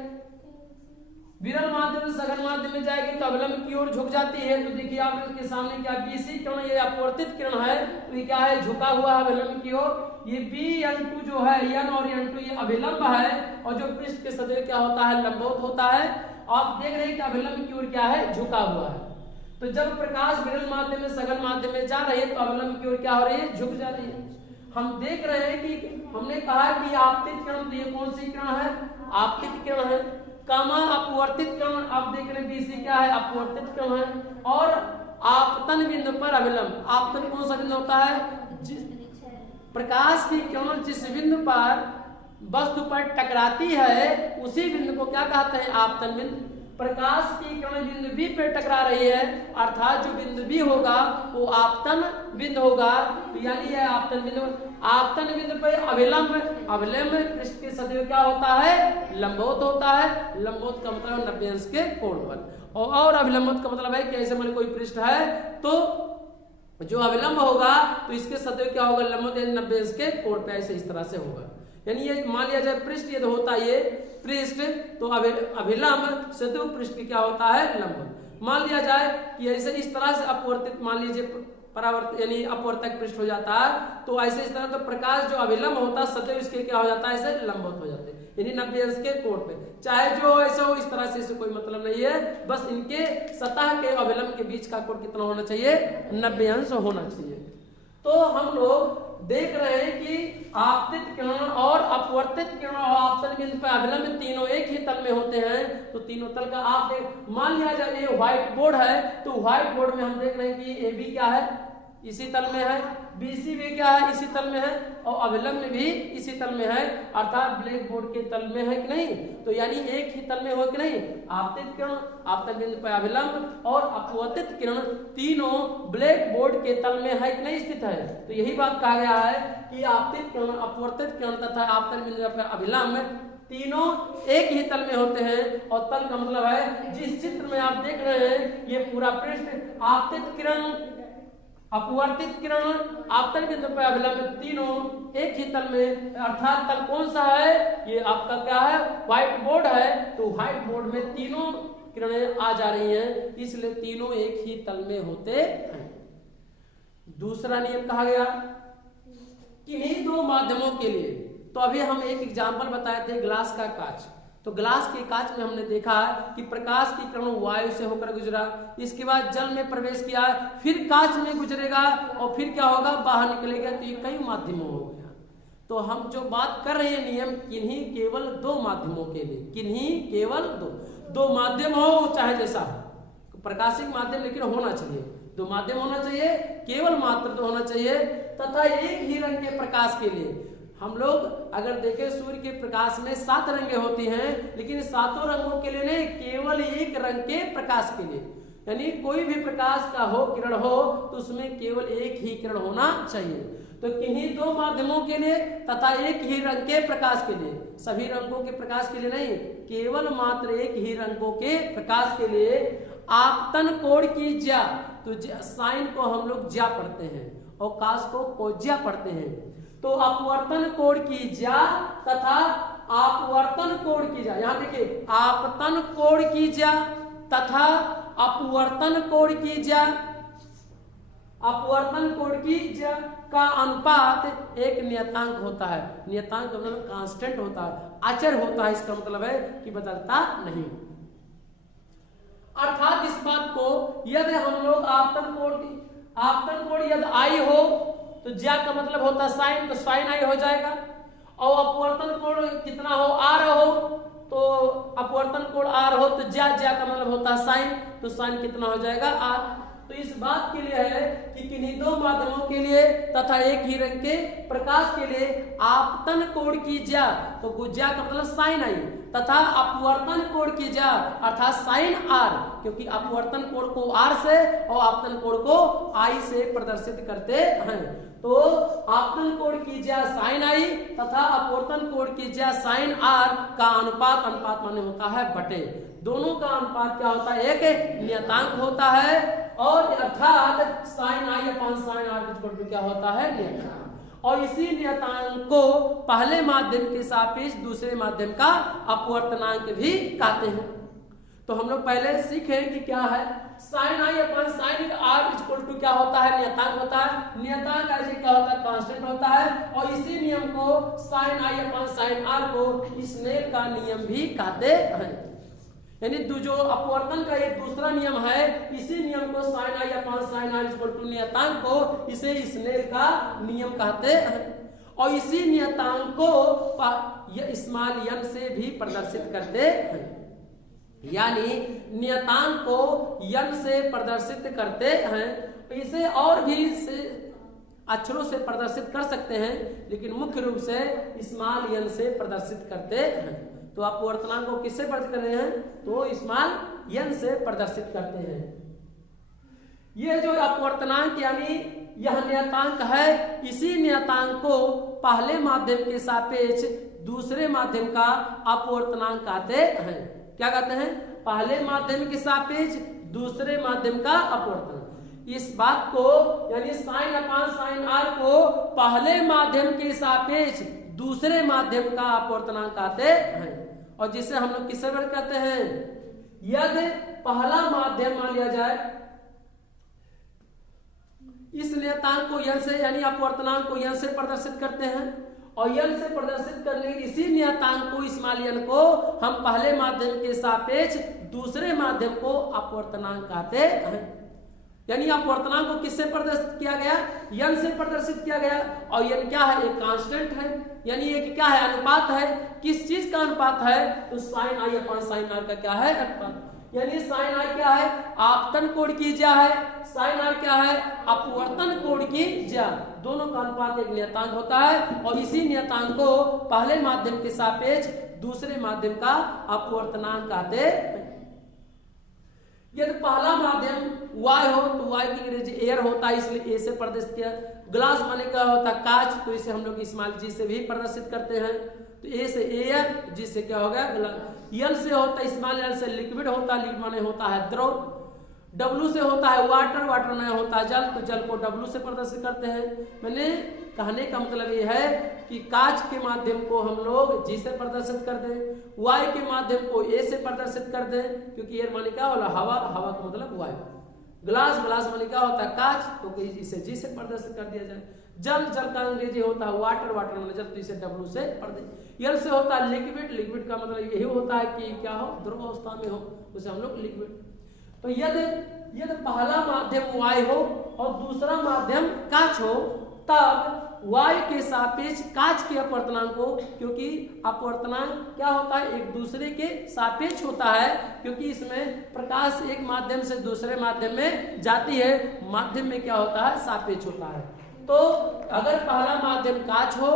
विरल माध्यम से सघन माध्यम में जाएगी तो अभिलंब की ओर झुक जाती है। तो देखिए आप इसके सामने क्या बीसी किरण, ये अपवर्तित किरण है, तो ये क्या है? झुका हुआ है अभिलंब की ओर। ये Bn2 जो है, N और N2 ये अभिलंब है, और जो पृष्ठ के सदैव क्या होता है? लंबवत होता है। आप देख रहे हैं कि अभिलंब की ओर क्या है? झुका हुआ है। तो जब प्रकाश विरल माध्यम में सघन माध्यम में जा रही है तो अभिलंब की ओर क्या हो रही है? झुक जा रही है। हम देख रहे हैं कि हमने कहा कि आपतित किरण, तो ये कौन सी किरण है? आपतित किरण है। कामा अपवर्तित किरण, आप देख रहे हैं बीसी क्या है? अपवर्तित किरण है। और आपतन बिंदु पर अभिलंब, आपतन कौन सा बिंदु होता है? प्रकाश की किरण जिस बिंदु पर वस्तु पर टकराती है उसी बिंदु को क्या कहते हैं? आपतन बिंदु। प्रकाश की किरण बिंदु बी पे टकरा रही है, अर्थात जो बिंदु बी होगा वो आपतन बिंदु होगा। तो यानी यह आपतन बिंदु, आपतन बिंदु पर अभिलंब, अभिलंब पृष्ठ के सदैव क्या होता है? लंबवत होता है। लंबवत का मतलब 90 अंश के कोण पर, और अभिलंबवत का मतलब है कि ऐसे मान कोई पृष्ठ है तो जो अभिलंब होगा तो इसके सदैव क्या होगा? लंबवत 90 अंश के कोण पे, ऐसे इस तरह से होगा। यानी ये मान लिया जाए पृष्ठ यदि होता ये पृष्ठ, तो अभिलंब सदैव पृष्ठ क्या होता है? लंबवत। मान लिया जाए कि ऐसे इस तरह से अपवर्तित, मान लीजिए परावर्त यानी अपवर्तक पृष्ठ हो जाता है, तो ऐसे इस तरह तो प्रकाश जो अभिलंब होता है सदैव इसके क्या हो जाता है? ऐसे लंबवत हो जाते हैं, यानी 90 अंश के कोण पे। चाहे जो ऐसे हो इस तरह से, इससे कोई मतलब नहीं है। बस इनके सतह के अभिलंब के बीच का कोण कितना होना चाहिए? 90 अंश होना चाहिए। तो हम लोग देख रहे हैं कि आपतित किरण और अपवर्तित किरण और आपतन बिंदु पर अभिलंब तीनों एक ही तल में होते हैं। तो तीनों तल का आप मान लिया जाए ये व्हाइट बोर्ड है, तो व्हाइट बोर्ड में हम देख रहे हैं कि ए बी क्या है? इसी तल में है, BC भी क्या है, इसी तल में है, और अभिलंब भी इसी तल में है, अर्थात ब्लैक बोर्ड के तल में है कि नहीं, तो यानी एक ही तल में हो कि नहीं। आपतित किरण, आपतन बिंदु पर अभिलंब और अपवर्तित किरण तीनों ब्लैक बोर्ड के तल में है कि नहीं स्थित है। तो यही बात कहा गया है कि आपतित किरण, अपवर्तित किरण तथा आपतन बिंदु पर अभिलंब तीनों एक ही तल में होते हैं। और तल का मतलब है, जिस चित्र में आप देख रहे हैं ये पूरा पृष्ठ आपतित किरण, अपवर्तित किरण, आपतन बिंदु पर अभिलंब तीनों एक ही तल में, अर्थात तल कौन सा है, ये आपका क्या है, व्हाइट बोर्ड है। तो व्हाइट बोर्ड में तीनों किरणें आ जा रही हैं, इसलिए तीनों एक ही तल में होते हैं। दूसरा नियम कहा गया किन्हीं दो माध्यमों के लिए, तो अभी हम एक एग्जाम्पल बताए थे ग्लास का कांच। तो ग्लास के कांच में हमने देखा कि प्रकाश की किरण वायु से होकर गुजरा, इसके बाद जल में प्रवेश किया, फिर कांच में गुजरेगा और फिर क्या होगा, बाहर निकलेगा। तो ये कई माध्यमों हो गया। तो हम जो बात कर रहे हैं नियम किन्हीं केवल दो माध्यमों के लिए, किन्हीं केवल दो माध्यम हो, चाहे जैसा हो, प्रकाशिक माध्यम लेकिन होना चाहिए, दो माध्यम होना चाहिए, केवल मात्र दो होना चाहिए, तथा एक ही रंग के प्रकाश के लिए। हम लोग अगर देखें सूर्य के प्रकाश में 7 रंगें होती हैं, लेकिन सातों रंगों के लिए नहीं, केवल एक रंग के प्रकाश के लिए। यानी कोई भी प्रकाश का हो, किरण हो, तो उसमें केवल एक ही किरण होना चाहिए। तो किन्हीं दो माध्यमों के लिए तथा एक ही रंग के प्रकाश के लिए, सभी रंगों के प्रकाश के लिए नहीं, केवल मात्र एक ही रंगों के प्रकाश के लिए आपतन कोण की ज्या, तो साइन को हम लोग ज्या पढ़ते हैं और काश को कोज्या पढ़ते हैं। तो अपवर्तन कोण की ज्या तथा अपवर्तन कोण की ज्या, यहां देखिए आपतन कोण की ज्या तथा अपवर्तन कोण की ज्या, अपवर्तन कोण की ज्या का अनुपात एक नियतांक होता है। नियतांक मतलब कांस्टेंट होता है, अचर होता है, इसका मतलब है कि बदलता नहीं। अर्थात इस बात को यदि हम लोग आपतन कोण यदि आई हो तो ज्या का मतलब होता है साइन, तो साइन आई हो जाएगा। और अपवर्तन कोण कितना हो, आर हो, तो अपवर्तन कोण आर हो तो ज्या का मतलब होता है साइन, तो साइन कितना हो जाएगा, आर। तो इस बात के लिए है कि किन्हीं दो माध्यमों के लिए तथा एक ही रंग के प्रकाश के लिए आपतन कोण की ज्या, तो ज्या का मतलब साइन आई, तथा अपवर्तन कोण की ज्या अर्थात साइन आर, क्योंकि अपवर्तन कोण को आर से और आपतन कोण को आई से प्रदर्शित करते हैं। तो आपतन कोण की ज्या साइन आई तथा अपवर्तन कोण की ज्या साइन आर का अनुपात माने होता है बटे, दोनों का अनुपात क्या होता है, एक नियतांक होता है, और अर्थात sine I upon sine R equal to क्या होता है, नियतांक। और इसी नियतांक को पहले माध्यम के सापेक्ष दूसरे माध्यम का अपवर्तनांक भी कहते हैं। तो हम लोग पहले सीखे कि क्या है, sine I upon sine R equal to क्या होता है, नियतांक होता है। नियतांक ऐसे क्या होता है, कांस्टेंट होता है। और इसी नियम को sine I upon sine R को स्नेल का नियम भी कहते हैं। यानी जो अपवर्तन का एक दूसरा नियम है, इसी नियम को sine I upon sine R equal to नियतांक को इसे स्नेल का नियम कहते हैं। और इसी नियतांक को स्मॉल n से भी प्रदर्शित करते हैं, यानी नियतांक को n से प्रदर्शित करते हैं। इसे और भी अक्षरों से प्रदर्शित कर सकते हैं, लेकिन मुख्य रूप से स्मॉल n से प्रदर्शित करते हैं। तो आप अपवर्तनांक को किससे प्रदर्शित कर रहे हैं, तो स्मॉल n से प्रदर्शित करते हैं। ये जो अपवर्तनांक यानी यह नियतांक है, इसी नियतांक को पहले माध्यम के सापेक्ष दूसरे माध्यम का अपवर्तनांक कहते हैं। क्या कहते हैं, पहले माध्यम के सापेक्ष दूसरे माध्यम का अपवर्तन। इस बात को यानी साइन अपॉन साइन आर को पहले माध्यम के सापेक्ष दूसरे माध्यम का अपवर्तनांक कहते हैं। और जिसे हम लोग किससे वर्ग करते हैं, यदि पहला माध्यम मान लिया जाए, इस नियतांक को n से यानी अपवर्तनांक को n से प्रदर्शित करते हैं, और n से प्रदर्शित करने इसी नियतांक को स्मॉल n को हम पहले माध्यम के सापेक्ष दूसरे माध्यम को अपवर्तनांक कहते हैं। यानी अपवर्तनांक को किससे प्रदर्शित किया गया, n से प्रदर्शित किया गया। और n क्या है, एक कांस्टेंट है, यानी एक क्या है, अनुपात है। किस चीज का अनुपात है, तो sine I upon sine R का क्या है, अनुपात। यानी साइन आर क्या है, आपतन कोण की ज्या है, साइन आर क्या है, अपवर्तन कोण की ज्या। दोनों का अनुपात एक नियतांक होता है और इसी नियतांक को पहले माध्यम के सापेक्ष दूसरे माध्यम का अपवर्तनांक कहते हैं। यदि पहला माध्यम y हो तो y की अंग्रेजी एयर होता है, इसलिए a से प्रदर्शित किया। ग्लास माने क्या होता है, कांच, तो इसे हम लोग स्मॉल g से भी प्रदर्शित करते हैं। तो a से एयर, g से क्या हो गया ग्लास। l से होता है स्मॉल l से लिक्विड होता है, लिक्विड माने होता है द्रव। W से होता है वाटर, वाटर में होता है जल, तो जल को W से प्रदर्शित करते हैं। मैंने कहने का मतलब ये है कि कांच के माध्यम को हम लोग G से प्रदर्शित कर दें, Y के माध्यम को A से प्रदर्शित कर दें, क्योंकि एयर माने क्या होला हवा, हवा का मतलब वायु। ग्लास, ग्लास माने क्या होता है कांच, तो इसे G से प्रदर्शित कर दिया जाए। जल, जल का अंग्रेजी होता है वाटर, वाटर माने जल, तो इसे W से प्रदर्शित। L से होता है लिक्विड, लिक्विड का मतलब यही होता है कि क्या हो, द्रव अवस्था में हो, उसे हम लोग लिक्विड। तो यदि पहला माध्यम y हो और दूसरा माध्यम कांच हो, तब y के सापेक्ष कांच के अपवर्तनांक को, क्योंकि अपवर्तनांक क्या होता है एक दूसरे के सापेक्ष होता है, क्योंकि इसमें प्रकाश एक माध्यम से दूसरे माध्यम में जाती है, माध्यम में क्या होता है सापेक्ष होता है। तो अगर पहला माध्यम कांच हो,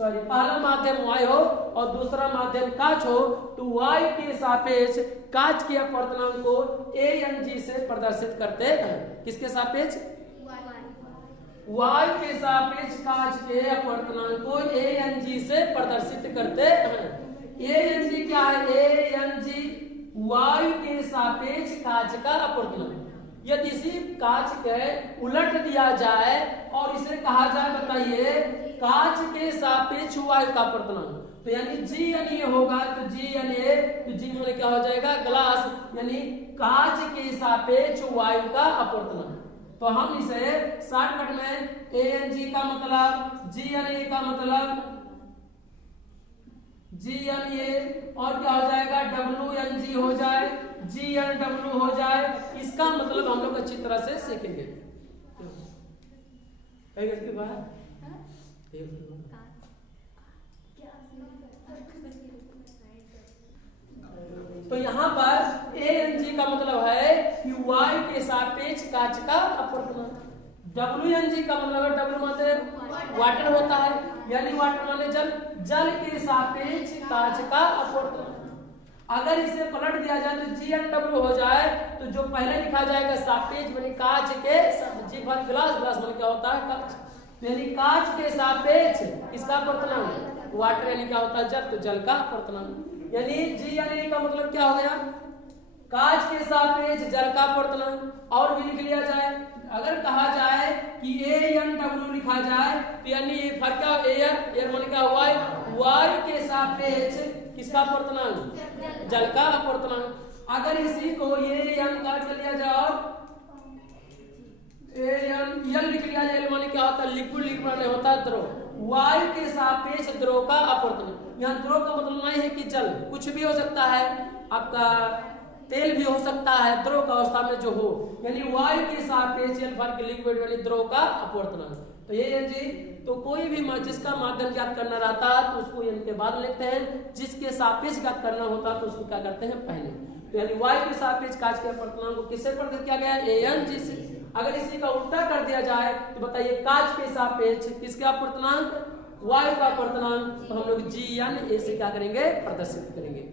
पहला माध्यम y हो और दूसरा माध्यम कांच हो, तो y के सापेक्ष कांच के अपवर्तनांक को ANG से प्रदर्शित करते हैं। किसके सापेक्ष, y के सापेक्ष कांच के अपवर्तनांक को ANG से प्रदर्शित करते हैं। ANG क्या है, ANG y के सापेक्ष कांच का अपवर्तनांक। यदि इसी कांच के उलट दिया जाए और इसे कहा जाए, बताइए कांच के सापेक्ष वायु का अपवर्तनांक, तो यानी G यानी होगा, तो G यानी तो G में क्या हो जाएगा ग्लास, यानी कांच के सापेक्ष वायु का अपवर्तनांक। तो हम इसे शॉर्टकट में ANG का मतलब GNA का मतलब GNA और क्या हो जाएगा WNG हो जाए, GNW हो जाए। इसका मतलब हम लोग अच्छी तरह से सीखेंगे। तो यहाँ पर ANG का मतलब है कि y के सापेक्ष कांच का अपवर्तनांक। WNG का मतलब है W माने वाटर होता है, यानी वाटर माने जल, जल के सापेक्ष कांच का अपवर्तनांक। अगर इसे पलट दिया जाए तो GNW हो जाए, तो जो पहले लिखा जाएगा सापेक्ष माने कांच के, G फॉर ग्लास, ग्लास माने क्या होता है कांच, यानी कांच के सापेक्ष किसका अपवर्तनांक, वाटर यानी क्या होता है जल, तो जल का अपवर्तनांक। यानी GNA का मतलब क्या हो गया, कांच के सापेक्ष जल का अपवर्तनांक। और भी लिख लिया जाए, अगर कहा जाए कि ANW लिखा जाए, तो यानी फर्क क्या, एयर, एयर माने क्या वायु के सापेक्ष किसका अपवर्तनांक, जल का अपवर्तनांक। अगर इसी को AN काट लिया जाए और AN लिख लिया जाए, माने क्या होता है लिक्विड, लिक्विड माने होता है द्रव, वायु के सापेक्ष द्रव का अपवर्तनांक। यहाँ द्रव का मतलब नहीं है कि जल, कुछ भी हो सकता है, आपका तेल भी हो सकता है द्रव का अवस्था में जो हो, यानी वायु के सापेक्ष फर्क लिक्विड यानी द्रव का अपवर्तनांक। तो ये जी, तो कोई भी जिसका माध्यम ज्ञात करना रहता है तो उसको इनके बाद लेते हैं, जिसके सापेक्ष ज्ञात करना होता है तो उसको क्या करते हैं पहले। तो यानी वायु के सापेक्ष कांच के अपवर्तनांक को किससे प्रदर्शित किया गया, ANG से। अगर इसी का उल्टा कर दिया जाए तो बताइए कांच के सापेक्ष किसका अपवर्तनांक, वायु का अपवर्तनांक, तो हम लोग GNA से क्या करेंगे प्रदर्शित करेंगे।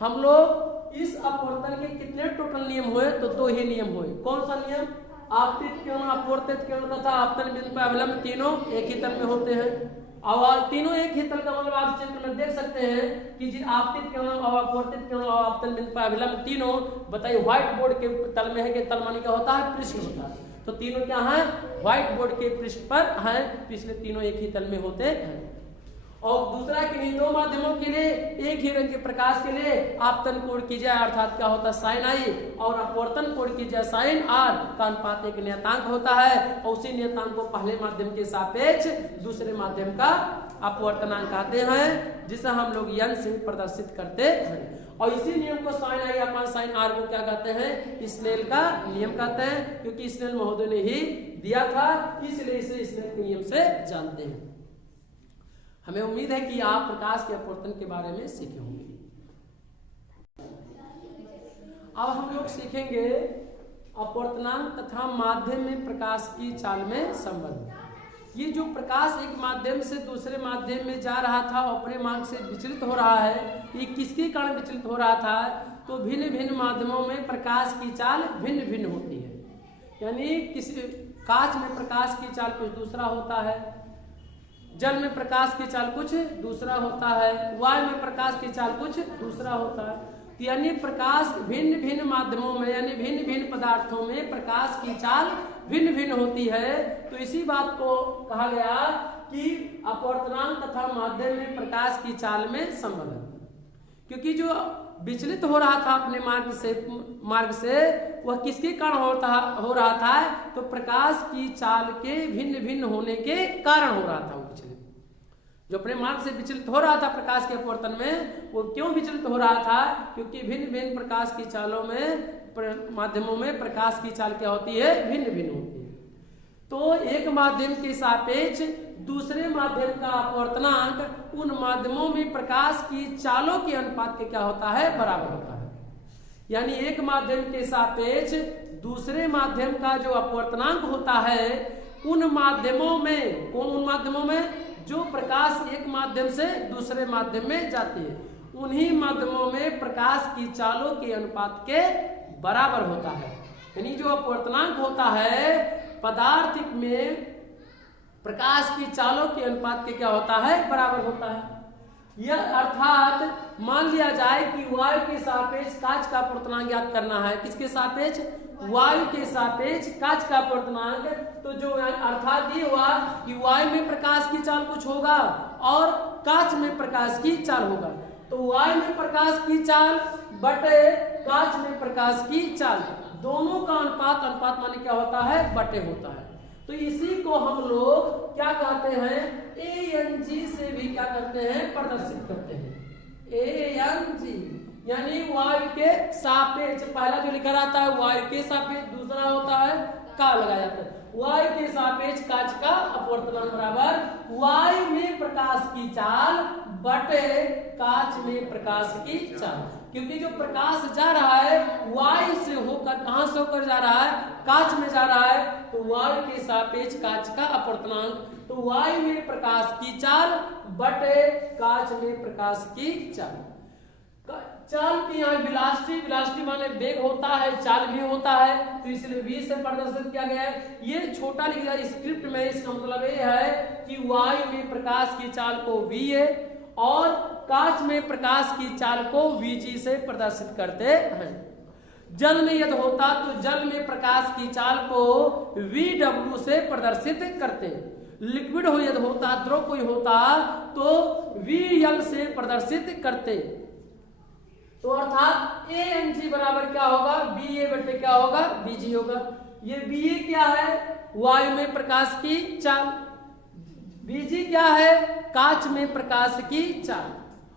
हम लोग इस अपवर्तन के कितने टोटल नियम हुए, तो 2 ही नियम हुए। कौन सा नियम, आपतित किरण, अपवर्तित किरण तथा आपतन बिंदु पर अवलंब, तीनों एक ही तल में होते हैं। और तीनों एक ही तल का मतलब आप चित्र में देख सकते हैं कि आपतित किरण और अपवर्तित किरण और आपतन बिंदु पर अवलंब तीनों, बताइए व्हाइट बोर्ड के तल में है कि तल माने क्या होता है पृष्ठ होता है, तो तीनों क्या है व्हाइट बोर्ड के पृष्ठ पर है, पिछले तीनों एक ही तल में होते हैं। और दूसरा कि दो माध्यमों के लिए एक ही रंग के प्रकाश के लिए आपतन कोण की जाए, अर्थात क्या होता है साइन आई, और अपवर्तन कोण की जाए साइन आर का अनुपात एक नियतांक होता है, और उसी नियतांक को पहले माध्यम के सापेक्ष दूसरे माध्यम का अपवर्तनांक कहते हैं, जिसे हम लोग n से प्रदर्शित करते हैं। और इसी नियम को sine I upon sine R को क्या कहते हैं, स्नेल का नियम कहते हैं, क्योंकि स्नेल महोदय ने ही दिया था, इसलिए इसे स्नेल के नियम से जानते हैं। हमें उम्मीद है कि आप प्रकाश के अपवर्तन के बारे में सीखे होंगे। अब हम लोग सीखेंगे अपवर्तनांक तथा माध्यम में प्रकाश की चाल में संबंध। ये जो प्रकाश एक माध्यम से दूसरे माध्यम में जा रहा था और अपने मार्ग से विचलित हो रहा है, ये किसके कारण विचलित हो रहा था? तो भिन्न भिन्न माध्यमों में प्रकाश की चाल भिन्न भिन्न होती है। यानी किसी कांच में प्रकाश की चाल कुछ दूसरा होता है, जल में प्रकाश की चाल कुछ दूसरा होता है, वायु में प्रकाश की चाल कुछ दूसरा होता है। यानी प्रकाश भिन्न भिन्न माध्यमों में यानी भिन्न भिन्न पदार्थों में प्रकाश की चाल भिन्न भिन्न होती है। तो इसी बात को कहा गया कि अपवर्तनांक तथा माध्यम में प्रकाश की चाल में संबंध। क्योंकि जो विचलित हो रहा था अपने मार्ग से वह किसके कारण हो रहा था? तो प्रकाश की चाल के भिन्न भिन्न होने के कारण हो रहा था वो विचलित। जो अपने मार्ग से विचलित हो रहा था प्रकाश के अपवर्तन में, वो क्यों विचलित हो रहा था? क्योंकि भिन्न भिन्न प्रकाश की चालों में माध्यमों में प्रकाश की चाल क्या होती है? भिन्न भिन्न होती है। तो एक माध्यम के सापेक्ष दूसरे माध्यम का अपवर्तनांक उन माध्यमों में प्रकाश की चालों के अनुपात के क्या होता है? बराबर होता है। यानी एक माध्यम के सापेक्ष दूसरे माध्यम का जो अपवर्तनांक होता है उन माध्यमों में, कौन उन माध्यमों में? जो प्रकाश एक माध्यम से दूसरे माध्यम में जाती है, उन्हीं माध्यमों में प्रकाश की चालों के अनुपात के बराबर होता है। यानी जो अपवर्तनांक होता है पदार्थ में प्रकाश की चालों के अनुपात के क्या होता है? बराबर होता है। यह अर्थात मान लिया जाए कि वायु के सापेक्ष कांच का अपवर्तनांक ज्ञात करना है। किसके सापेक्ष? वायु के सापेक्ष कांच का अपवर्तनांक। तो जो अर्थात ये हुआ कि वायु में प्रकाश की चाल कुछ होगा और कांच में प्रकाश की चाल होगा। तो वायु में प्रकाश की चाल बटे कांच में प्रकाश की चाल, दोनों का अनुपात माने क्या होता है? बटे होता है। तो इसी को हम लोग क्या कहते हैं? ANG से भी क्या करते हैं? प्रदर्शित करते हैं। ANG यानी वायु के सापेक्ष, पहला जो लिखा रहता है वायु के सापेक्ष, दूसरा होता है का लगाया जाता है। वायु के सापेक्ष कांच का अपवर्तनांक बराबर वायु में प्रकाश की चाल बटे कांच में प्रकाश की चाल। क्योंकि जो प्रकाश जा रहा है वायु से होकर, कहां से होकर जा रहा है? कांच में जा रहा है। तो वायु के सापेक्ष कांच का अपवर्तनांक, तो वायु में प्रकाश की चाल बटे कांच में प्रकाश की चाल। चाल की यहाँ विलासिटी माने वेग होता है, चाल भी होता है, तो इसलिए v से प्रदर्शित किया गया है। ये छोटा लिख दिया स्क्रिप्ट में, इसका मतलब ये है कि वायु में प्रकाश की चाल को va और कांच में प्रकाश की चाल को vg से प्रदर्शित करते हैं। जल में यदि होता तो जल में प्रकाश की चाल को vw से प्रदर्शित करते। लिक्विड हो यदि होता, द्रव कोई होता तो vl से प्रदर्शित करते। तो अर्थात ANG बराबर क्या होगा? BA बटे क्या होगा? BG होगा। ये BA क्या है? वायु में प्रकाश की चाल। BG क्या है? कांच में प्रकाश की चाल।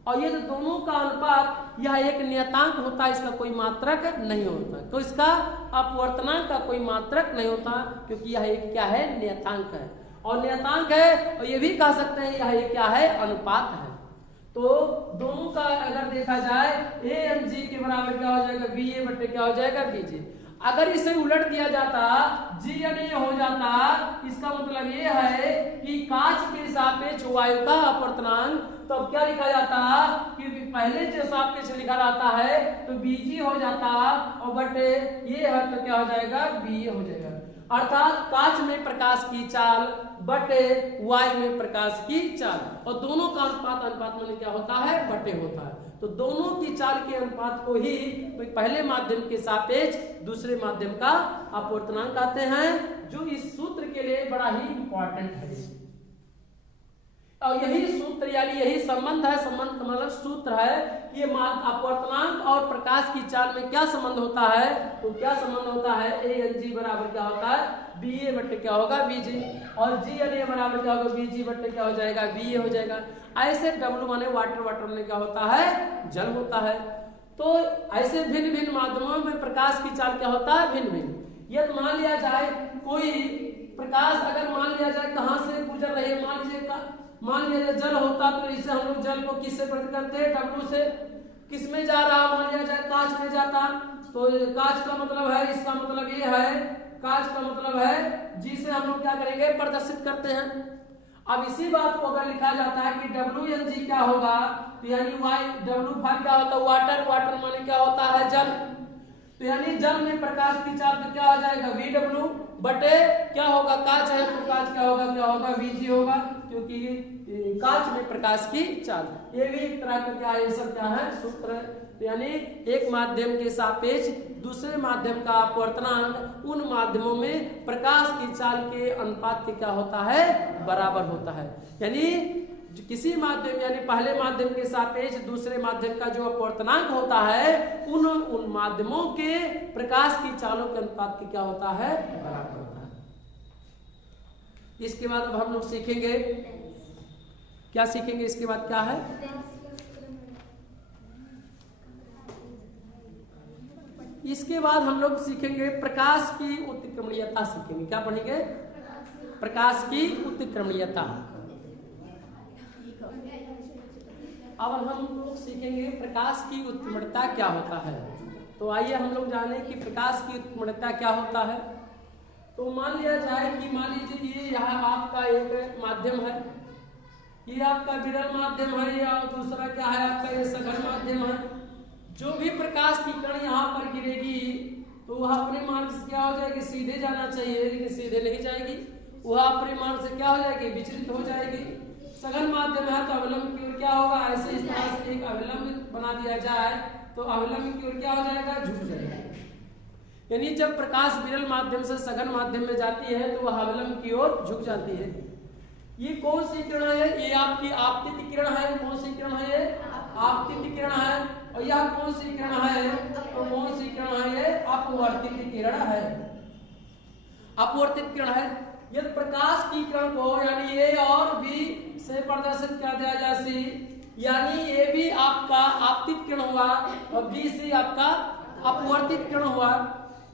और ये दोनों का अनुपात यह एक नियतांक होता है, इसका कोई मात्रक नहीं होता। तो इसका अपवर्तनांक का कोई मात्रक नहीं होता, क्योंकि यह एक क्या है? नियतांक है। और नियतांक है, और ये भी कह सकते हैं यह एक क्या है? अनुपात है। तो दोनों का अगर देखा जाए ANG के बराबर क्या हो जाएगा? BA बटे क्या हो जाएगा? BG। अगर इसे उलट दिया जाता, GNA हो जाता, इसका मतलब ये है कि कांच के सापेक्ष वायु का अपवर्तनांक, तो अब क्या लिखा जाता? कि पहले जो सापेक्ष लिखा रहता है तो BG हो जाता और बटे ये है तो क्या हो जाएगा? BA हो जाएगा। अर्थात कांच में प्रकाश की चाल बटे वायु में प्रकाश की चाल, और दोनों का अनुपात में क्या होता है? बटे होता है। तो दोनों की चाल के अनुपात को ही पहले माध्यम के सापेक्ष दूसरे माध्यम का अपवर्तनांक कहते हैं, जो इस सूत्र के लिए बड़ा ही इंपॉर्टेंट है। और यही सूत्र यानी यही संबंध है, संबंध का मतलब सूत्र है कि ये अपवर्तनांक और प्रकाश की चाल में क्या संबंध होता है? तो क्या संबंध होता है? ANG बराबर क्या होता है? BA बटे क्या होगा? BG। और GNA बराबर क्या होगा? BG बटे क्या हो जाएगा? BA हो जाएगा। ऐसे W माने वाटर में क्या होता है? जल होता है। तो ऐसे भिन्न भिन्न माध्यमों में प्रकाश की चाल क्या होता है? भिन्न भिन्न। यदि मान लिया जाए कोई प्रकाश अगर मान लिया जाए कहाँ से गुजर रही है, मान लीजिए जल होता तो इसे हम लोग जल को किससे प्रकट करते हैं? W से। किस में जा रहा? मान लिया जाए कांच में जाता तो कांच का मतलब है, इसका मतलब ये है, कांच का मतलब है जिसे हम लोग क्या करेंगे, प्रदर्शित करते हैं। अब इसी बात को अगर लिखा जाता है कि WNG क्या होगा, तो यानी W5 क्या होता है, वाटर, वाटर माने क्या होता है, जल। तो यानी जल में प्रकाश की चाल तो क्या हो जाएगा, VW बटे क्या होगा, कांच है तो कांच क्या होगा, VG होगा, क्योंकि कांच में प्रकाश की चाल। ये भी एक तरह का क्या आंसर क्या है, सूत्र है। यानी एक माध्यम के सापेक्ष दूसरे माध्यम का अपवर्तनांक उन माध्यमों में प्रकाश की चाल के अनुपात के क्या होता है, बराबर होता है। यानी किसी माध्यम यानी पहले माध्यम के सापेक्ष दूसरे माध्यम का जो अपवर्तनांक होता है उन माध्यमों के प्रकाश की चालों के अनुपात के क्या होता है, बराबर होता है। इसके बाद अब हम लोग सीखेंगे, क्या सीखेंगे इसके बाद, क्या है, इसके बाद हम लोग सीखेंगे प्रकाश की उत्क्रमणीयता सीखेंगे। क्या पढ़ेंगे, प्रकाश की उत्क्रमणीयता। अब हम लोग सीखेंगे प्रकाश की उत्क्रमणीयता क्या होता है। तो आइए हम लोग जाने कि प्रकाश की उत्क्रमणीयता क्या होता है। तो मान लिया जाए कि मान लीजिए ये यहाँ आपका एक माध्यम है, ये आपका विरल माध्यम है, या दूसरा क्या है आपका ये सघन माध्यम है। जो भी प्रकाश की कण यहाँ पर गिरेगी तो वह अपने मार्ग से क्या हो जाएगी, सीधे जाना चाहिए, लेकिन सीधे नहीं जाएगी, वह अपने मार्ग से क्या हो जाएगी, विचलित हो जाएगी। सघन माध्यम है तो अवलंब की ओर क्या होगा, ऐसे इस तरह से एक अवलंब बना दिया जाए तो अवलंब की ओर क्या हो जाएगा, झुक जाएगा। यानी जब प्रकाश विरल माध्यम से सघन माध्यम में जाती है तो वह अवलंब की ओर झुक जाती है। ये कौन सी किरण है, ये आपकी आपतित किरण है। कौन सी किरण है, ये आपतित किरण है। और यह कौन सी किरण है, तो कौन सी किरण है, ये अपवर्तित किरण है। अपवर्तित किरण है। यदि प्रकाश की किरण को यानी ए और बी से प्रदर्शित कर दिया जाए, यानी ए भी आपका आपतित किरण हुआ और बी सी आपका अपवर्तित किरण हुआ।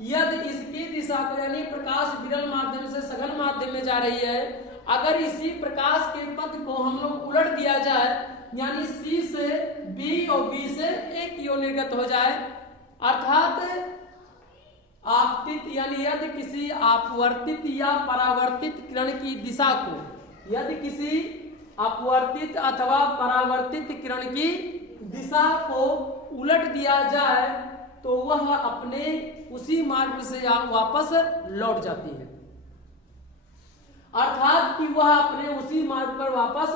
यदि इसकी दिशा को यानी प्रकाश विरल माध्यम से सघन माध्यम में जा रही है, अगर इसी प्रकाश के पथ को हम लोग उलट दिया जाए, यानी C से B और B से A की ओर निर्गत हो जाए, अर्थात आपतित यानी यदि किसी अपवर्तित या परावर्तित किरण की दिशा को, यदि किसी अपवर्तित अथवा परावर्तित किरण की दिशा को उलट दिया जाए तो वह अपने उसी मार्ग से वापस लौट जाती है, अर्थात कि वह अपने उसी मार्ग पर वापस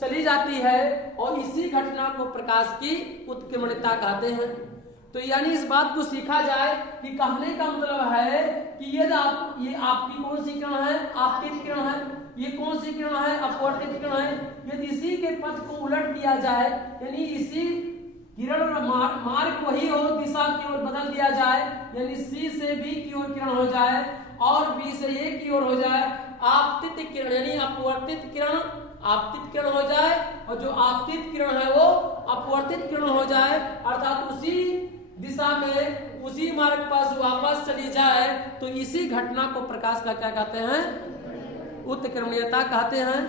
चली जाती है। और इसी घटना को प्रकाश की उत्क्रमणीयता कहते हैं। तो यानी इस बात को सीखा जाए कि कहने का मतलब है कि ये आपकी कौन सी किरण है, आपतित किरण है, ये कौन सी किरण है, अपवर्तित किरण है। यदि इसी के पथ को उलट दिया जाए, यानी इसी किरण मार्ग वही हो, दिशा की ओर बदल दिया जाए, यानी C से B की ओर किरण हो जाए और B से A की ओर हो जाए, आपतित किरण यानी अपवर्तित किरण आपतित किरण हो जाए और जो आपतित किरण है वो अपवर्तित किरण हो जाए, अर्थात उसी दिशा में उसी मार्ग पर वापस चली जाए, तो इसी घटना को प्रकाश का क्या कहते हैं, उत्क्रमणीयता कहते हैं।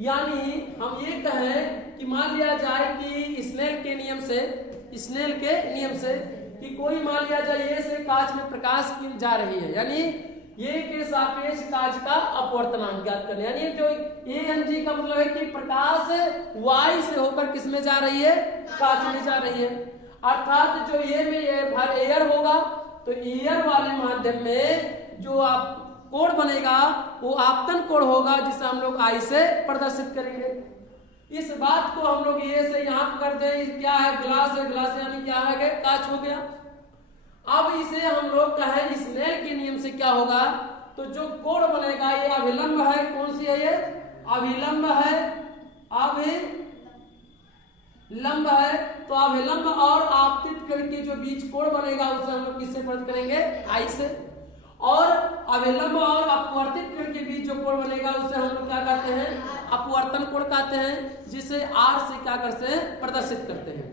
यानी हम ये कहें कि मान लिया जाए कि स्नेल के नियम से कि कोई मान लिया जाए ये से कांच में प्रकाश की जा रही है, यानी ये के सापेक्ष कांच का अपवर्तनांक ज्ञात करना। यानी जो ANG का मतलब है कि प्रकाश Y से होकर किस में जा रही है, कांच में जा रही है। अर्थात जो ये में एयर होगा तो एयर वाले माध्यम में जो आप कोण बनेगा वो आपतन कोण होगा, जिसे हम लोग I से प्रदर्शित करेंगे। इस बात को हम लोग ये से यहाँ कर दें, क्या है, ग्लास है, ग्लास यानी क्या है, कांच हो गया। अब इसे हम लोग कहें स्नेल के नियम से क्या होगा, तो जो कोण बनेगा ये अभिलंब है, कौन सी है, ये अभिलंब है, अभिलंब है। तो अभिलंब और आपतित किरण के जो बीच कोण बनेगा उसे हम लोग किससे प्रदर्शित करेंगे, I से। और अभिलंब और अपवर्तित किरण के बीच जो कोण बनेगा उसे हम लोग क्या कहते हैं, अपवर्तन कोण कहते हैं, जिसे R से क्या करते हैं, प्रदर्शित करते हैं।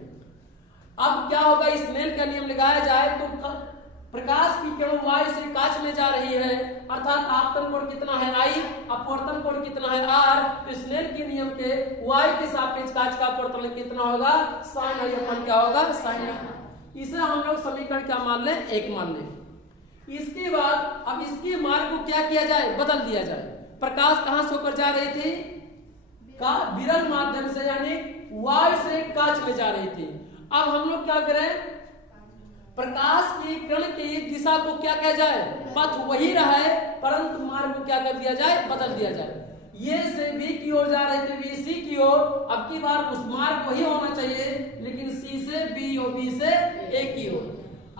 अब क्या होगा, स्नेल का नियम लगाया जाए तो प्रकाश की किरण Y से कांच में जा रही है, अर्थात आपतन कोण कितना है I, अपवर्तन कोण कितना है R। तो स्नेल के नियम के Y के सापेक्ष कांच का अपवर्तन कितना होगा, sin I अपन क्या होगा, sin I। इसे हम लोग समीकरण क्या मान लें, 1 मान लें। इसके बाद अब इसके मार्ग को क्या किया जाए, बदल दिया जाए। प्रकाश कहां से होकर जा रही थी, का विरल माध्यम से यानी वायु से कांच में जा रही थी। अब हम लोग क्या करें, प्रकाश की किरण की दिशा को क्या किया जाए, पथ वही रहे परंतु मार्ग को क्या कर दिया जाए, बदल दिया जाए। ये से बी की ओर जा रहे थे, बी सी की ओर, अब की बार उस मार्ग वही होना चाहिए लेकिन सी से बी और बी से ए की ओर।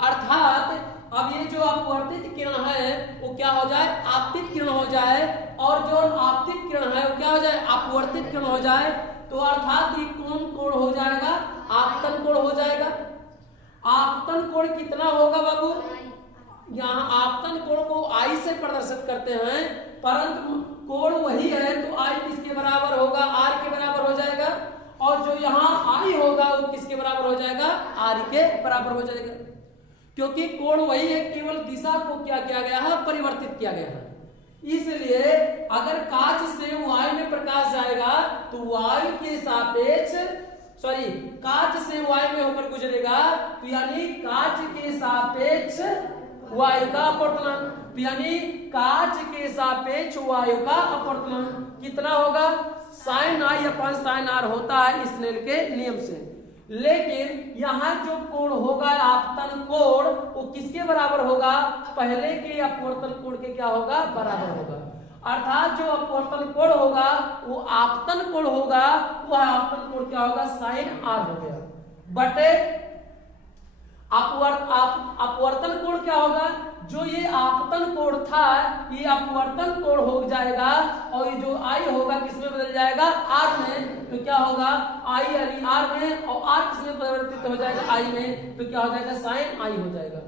अर्थात अब ये जो अपवर्तित किरण है वो क्या हो जाए, आपतित किरण हो जाए, और जो आपतित किरण है वो क्या हो जाए, अपवर्तित किरण हो जाए। तो अर्थात ये कौन कोण हो जाएगा, आपतन कोण हो जाएगा। आपतन कोण कितना होगा बाबू, यहाँ आपतन कोण को आई से प्रदर्शित करते हैं परंतु कोण वही है तो आई किसके बराबर होगा, आर के बराबर हो जाएगा, और जो यहाँ आई होगा वो किसके बराबर हो जाएगा, आर के बराबर हो जाएगा, क्योंकि कोण वही है, केवल दिशा को क्या किया गया है, परिवर्तित किया गया है। इसलिए अगर कांच से वायु में प्रकाश जाएगा तो वायु के सापेक्ष कांच से वायु में होकर गुजरेगा तो यानी कांच के सापेक्ष वायु का अपवर्तनांक, यानी कांच के सापेक्ष वायु का अपवर्तनांक कितना होगा, sine I upon sine R होता है स्नेल के नियम से। लेकिन यहाँ जो कोण होगा आपतन कोण वो किसके बराबर होगा, पहले के अपवर्तन कोण के क्या होगा, बराबर होगा। अर्थात जो अपवर्तन कोण होगा वो आपतन कोण होगा, वह आपतन कोण क्या होगा, साइन आर हो गया, बटे अपवर्तन कोण क्या होगा, जो ये आपतन कोण था ये अपवर्तन कोण हो जाएगा, और ये जो आई होगा किसमें बदल जाएगा, आर में, तो क्या होगा आई यानी आर में, और आर किसमें परिवर्तित हो जाएगा, आई में, तो क्या हो जाएगा, साइन आई हो जाएगा।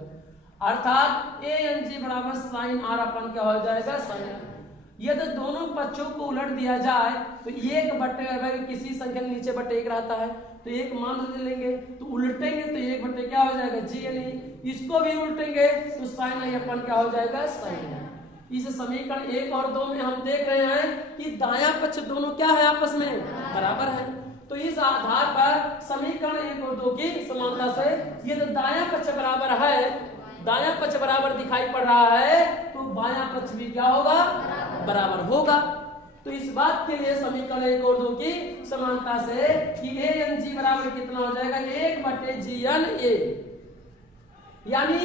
अर्थात ए एन जी बराबर साइन आर अपन क्या हो जाएगा, साइन आर। यदि दोनों पक्षों को उलट दिया जाए तो एक बटे, अगर किसी संख्या के नीचे बटे 1 रहता है तो एक मान लेंगे, तो उल्टेंगे तो 1 बटे क्या हो जाएगा, जी यानी इसको भी उल्टेंगे तो साइन आई अपन क्या हो जाएगा, साइन आई। इस समीकरण 1 और 2 में हम देख रहे हैं कि दायां पक्ष दोनों क्या है, आपस में बराबर है। तो इस आधार पर समीकरण 1 और 2 की समानता से ये दायां पक्ष बराबर है, दायां पक्ष बराबर दिखाई पड़ रहा है तो बायां पक्ष भी क्या होगा, बराबर होगा। तो इस बात के लिए समीकरण 1 और 2 की समानता से कि ए एन जी बराबर कितना हो जाएगा, 1 बटे जी एन ए, यानी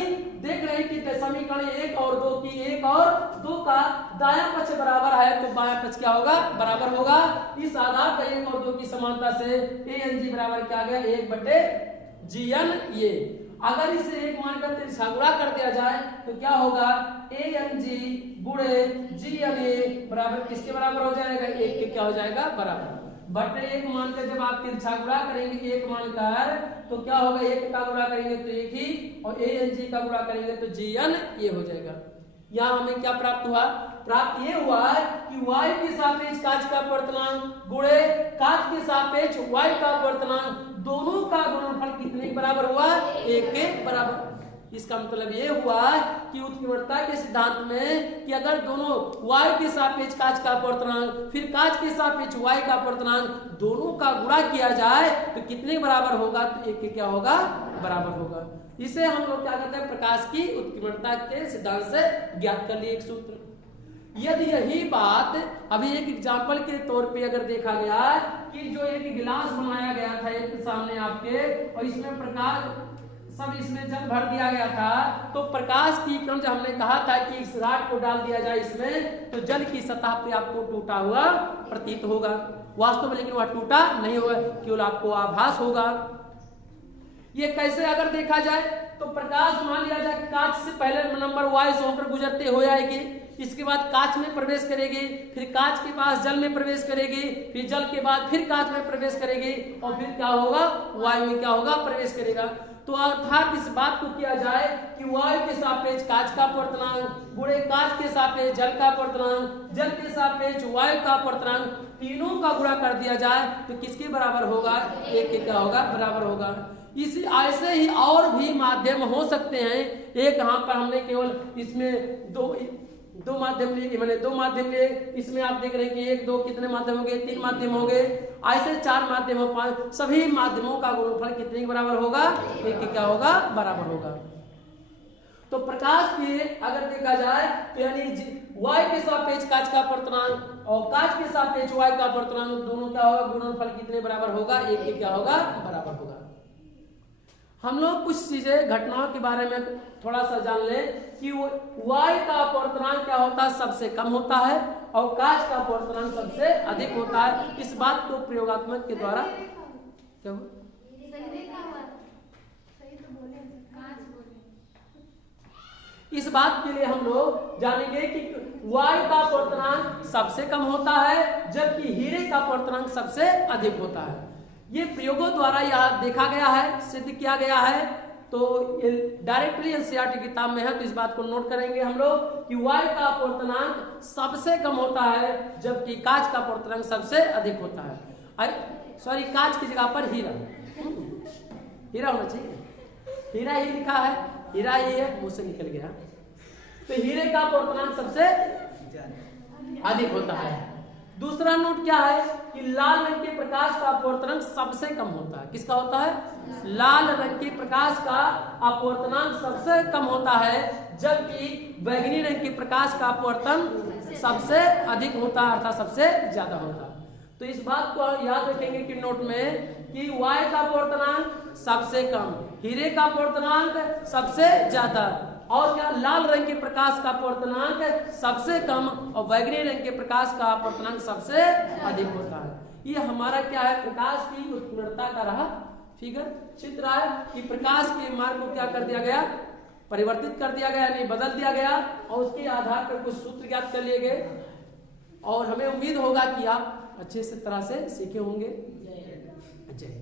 देख रहे हैं कि समीकरण 1 और 2 की 1 और 2 का दायां पक्ष बराबर है तो बायां पक्ष क्या होगा, बराबर होगा। इस आधार पर 1 और 2 की समानता से ए एन जी बराबर क्या गया, 1 बटे जी एन ए। अगर इसे 1 मानकर तिरछा गुणा कर दिया जाए तो क्या होगा, ए एन जी गुणे जी एन ए बराबर किसके बराबर हो जाएगा, 1 के क्या हो जाएगा, बराबर, बटे 1 मानकर जब आप तिरछा गुणा करेंगे 1 मानकर तो क्या होगा, 1 का गुणा करेंगे तो 1 ही, और ए एन जी का गुणा करेंगे तो जी एन ए हो जाएगा। यहाँ हमें क्या प्राप्त हुआ, प्राप्त ये हुआ कि वायु के सापेक्ष कांच का अपवर्तनांक गुणे कांच के सापेक्ष वायु का अपवर्तनांक, दोनों का गुणनफल कितने के बराबर हुआ, 1 के बराबर। इसका मतलब ये हुआ कि उत्कीर्णता के सिद्धांत में कि अगर दोनों वायु के सापेक्ष कांच का अपवर्तनांक फिर कांच के सापेक्ष वायु का अपवर्तनांक दोनों का गुणा किया जाए तो कितने बराबर होगा, तो 1 के क्या होगा, बराबर होगा। इसे हम लोग क्या कहते हैं, प्रकाश की उत्कीर्णता के सिद्धांत से ज्ञात कर लिए एक सूत्र। यदि यही बात अभी एक एग्जाम्पल के तौर पे अगर देखा गया कि जो एक गिलास बनाया गया था एक सामने आपके, और इसमें प्रकाश सब इसमें जल भर दिया गया था, तो प्रकाश की किरण जब हमने कहा था कि इस राड को डाल दिया जाए इसमें तो जल की सतह पे आपको टूटा हुआ प्रतीत होगा, वास्तव में लेकिन वह टूटा नहीं होगा, केवल आपको आभास होगा। ये कैसे अगर देखा जाए तो प्रकाश मान लिया जाए कांच से पहले नंबर वायु से होकर गुजरते हो आएगी, इसके बाद कांच में प्रवेश करेगी, फिर कांच के पास जल में प्रवेश करेगी, फिर जल के बाद फिर कांच में प्रवेश करेगी, और फिर क्या होगा, वायु में क्या होगा, प्रवेश करेगा। तो अर्थात इस बात को किया जाए कि वायु के सापेक्ष कांच का अपवर्तनांक गुणे कांच के सापेक्ष जल का अपवर्तनांक, जल के सापेक्ष वायु का अपवर्तनांक, तीनों का गुणा कर दिया जाए तो किसके बराबर होगा, 1 के क्या होगा, बराबर होगा। इस ऐसे ही और भी माध्यम हो सकते हैं। एक यहाँ पर हमने केवल इसमें दो माध्यम लिए, मैंने दो माध्यम लिए, इसमें आप देख रहे हैं कि एक दो कितने माध्यम हो गए, तीन माध्यम हो गए, ऐसे चार माध्यम हो, पांच, सभी माध्यमों का गुणनफल कितने के बराबर होगा, एक के क्या होगा, बराबर होगा। तो प्रकाश के अगर देखा जाए तो यानी y के सापेक्ष कांच का अपवर्तनांक और कांच के सापेक्ष y का अपवर्तनांक दोनों क्या होगा, गुणनफल कितने बराबर होगा, एक के क्या होगा, बराबर होगा। हम लोग कुछ चीजें घटनाओं के बारे में थोड़ा सा जान लें कि y का अपवर्तनांक क्या होता है, सबसे कम होता है और कांच का अपवर्तनांक सबसे अधिक होता है। इस बात को प्रयोगात्मक के द्वारा क्या हुआ, इस बात के लिए हम लोग जानेंगे कि y का अपवर्तनांक सबसे कम होता है जबकि हीरे का अपवर्तनांक सबसे अधिक होता है। ये प्रयोगों द्वारा यह देखा गया है, सिद्ध किया गया है। तो डायरेक्टली एनसीईआरटी किताब में है, तो इस बात को नोट करेंगे हम लोग कि y का अपवर्तनांक सबसे कम होता है जबकि कांच का अपवर्तनांक सबसे अधिक होता है। सॉरी, कांच की जगह पर हीरा, हीरा होना चाहिए, हीरा ही लिखा है, हीरा ही है, मुंह से निकल गया। तो हीरे का अपवर्तनांक सबसे अधिक होता है। दूसरा नोट क्या है कि लाल रंग के प्रकाश का अपवर्तनांक सबसे कम होता है। किसका होता है, लाल रंग के प्रकाश का अपवर्तनांक सबसे कम होता है जबकि बैंगनी रंग के प्रकाश का अपवर्तन सबसे अधिक होता है, अर्थात सबसे ज्यादा होता है। तो इस बात को याद रखेंगे कि नोट में कि y का अपवर्तनांक सबसे कम, हीरे का अपवर्तनांक सबसे ज्यादा और क्या, लाल रंग के प्रकाश का अपवर्तनांक सबसे कम और बैगनी रंग के प्रकाश का अपवर्तनांक सबसे अधिक होता है। ये हमारा क्या है, प्रकाश की उत्कीर्णता का रहा फिगर चित्र है कि प्रकाश के मार्ग को क्या कर दिया गया, परिवर्तित कर दिया गया, यानी बदल दिया गया और उसके आधार पर कुछ सूत्र ज्ञात कर लिए गए। और हमें उम्मीद होगा कि आप अच्छे से तरह से सीखे होंगे। जय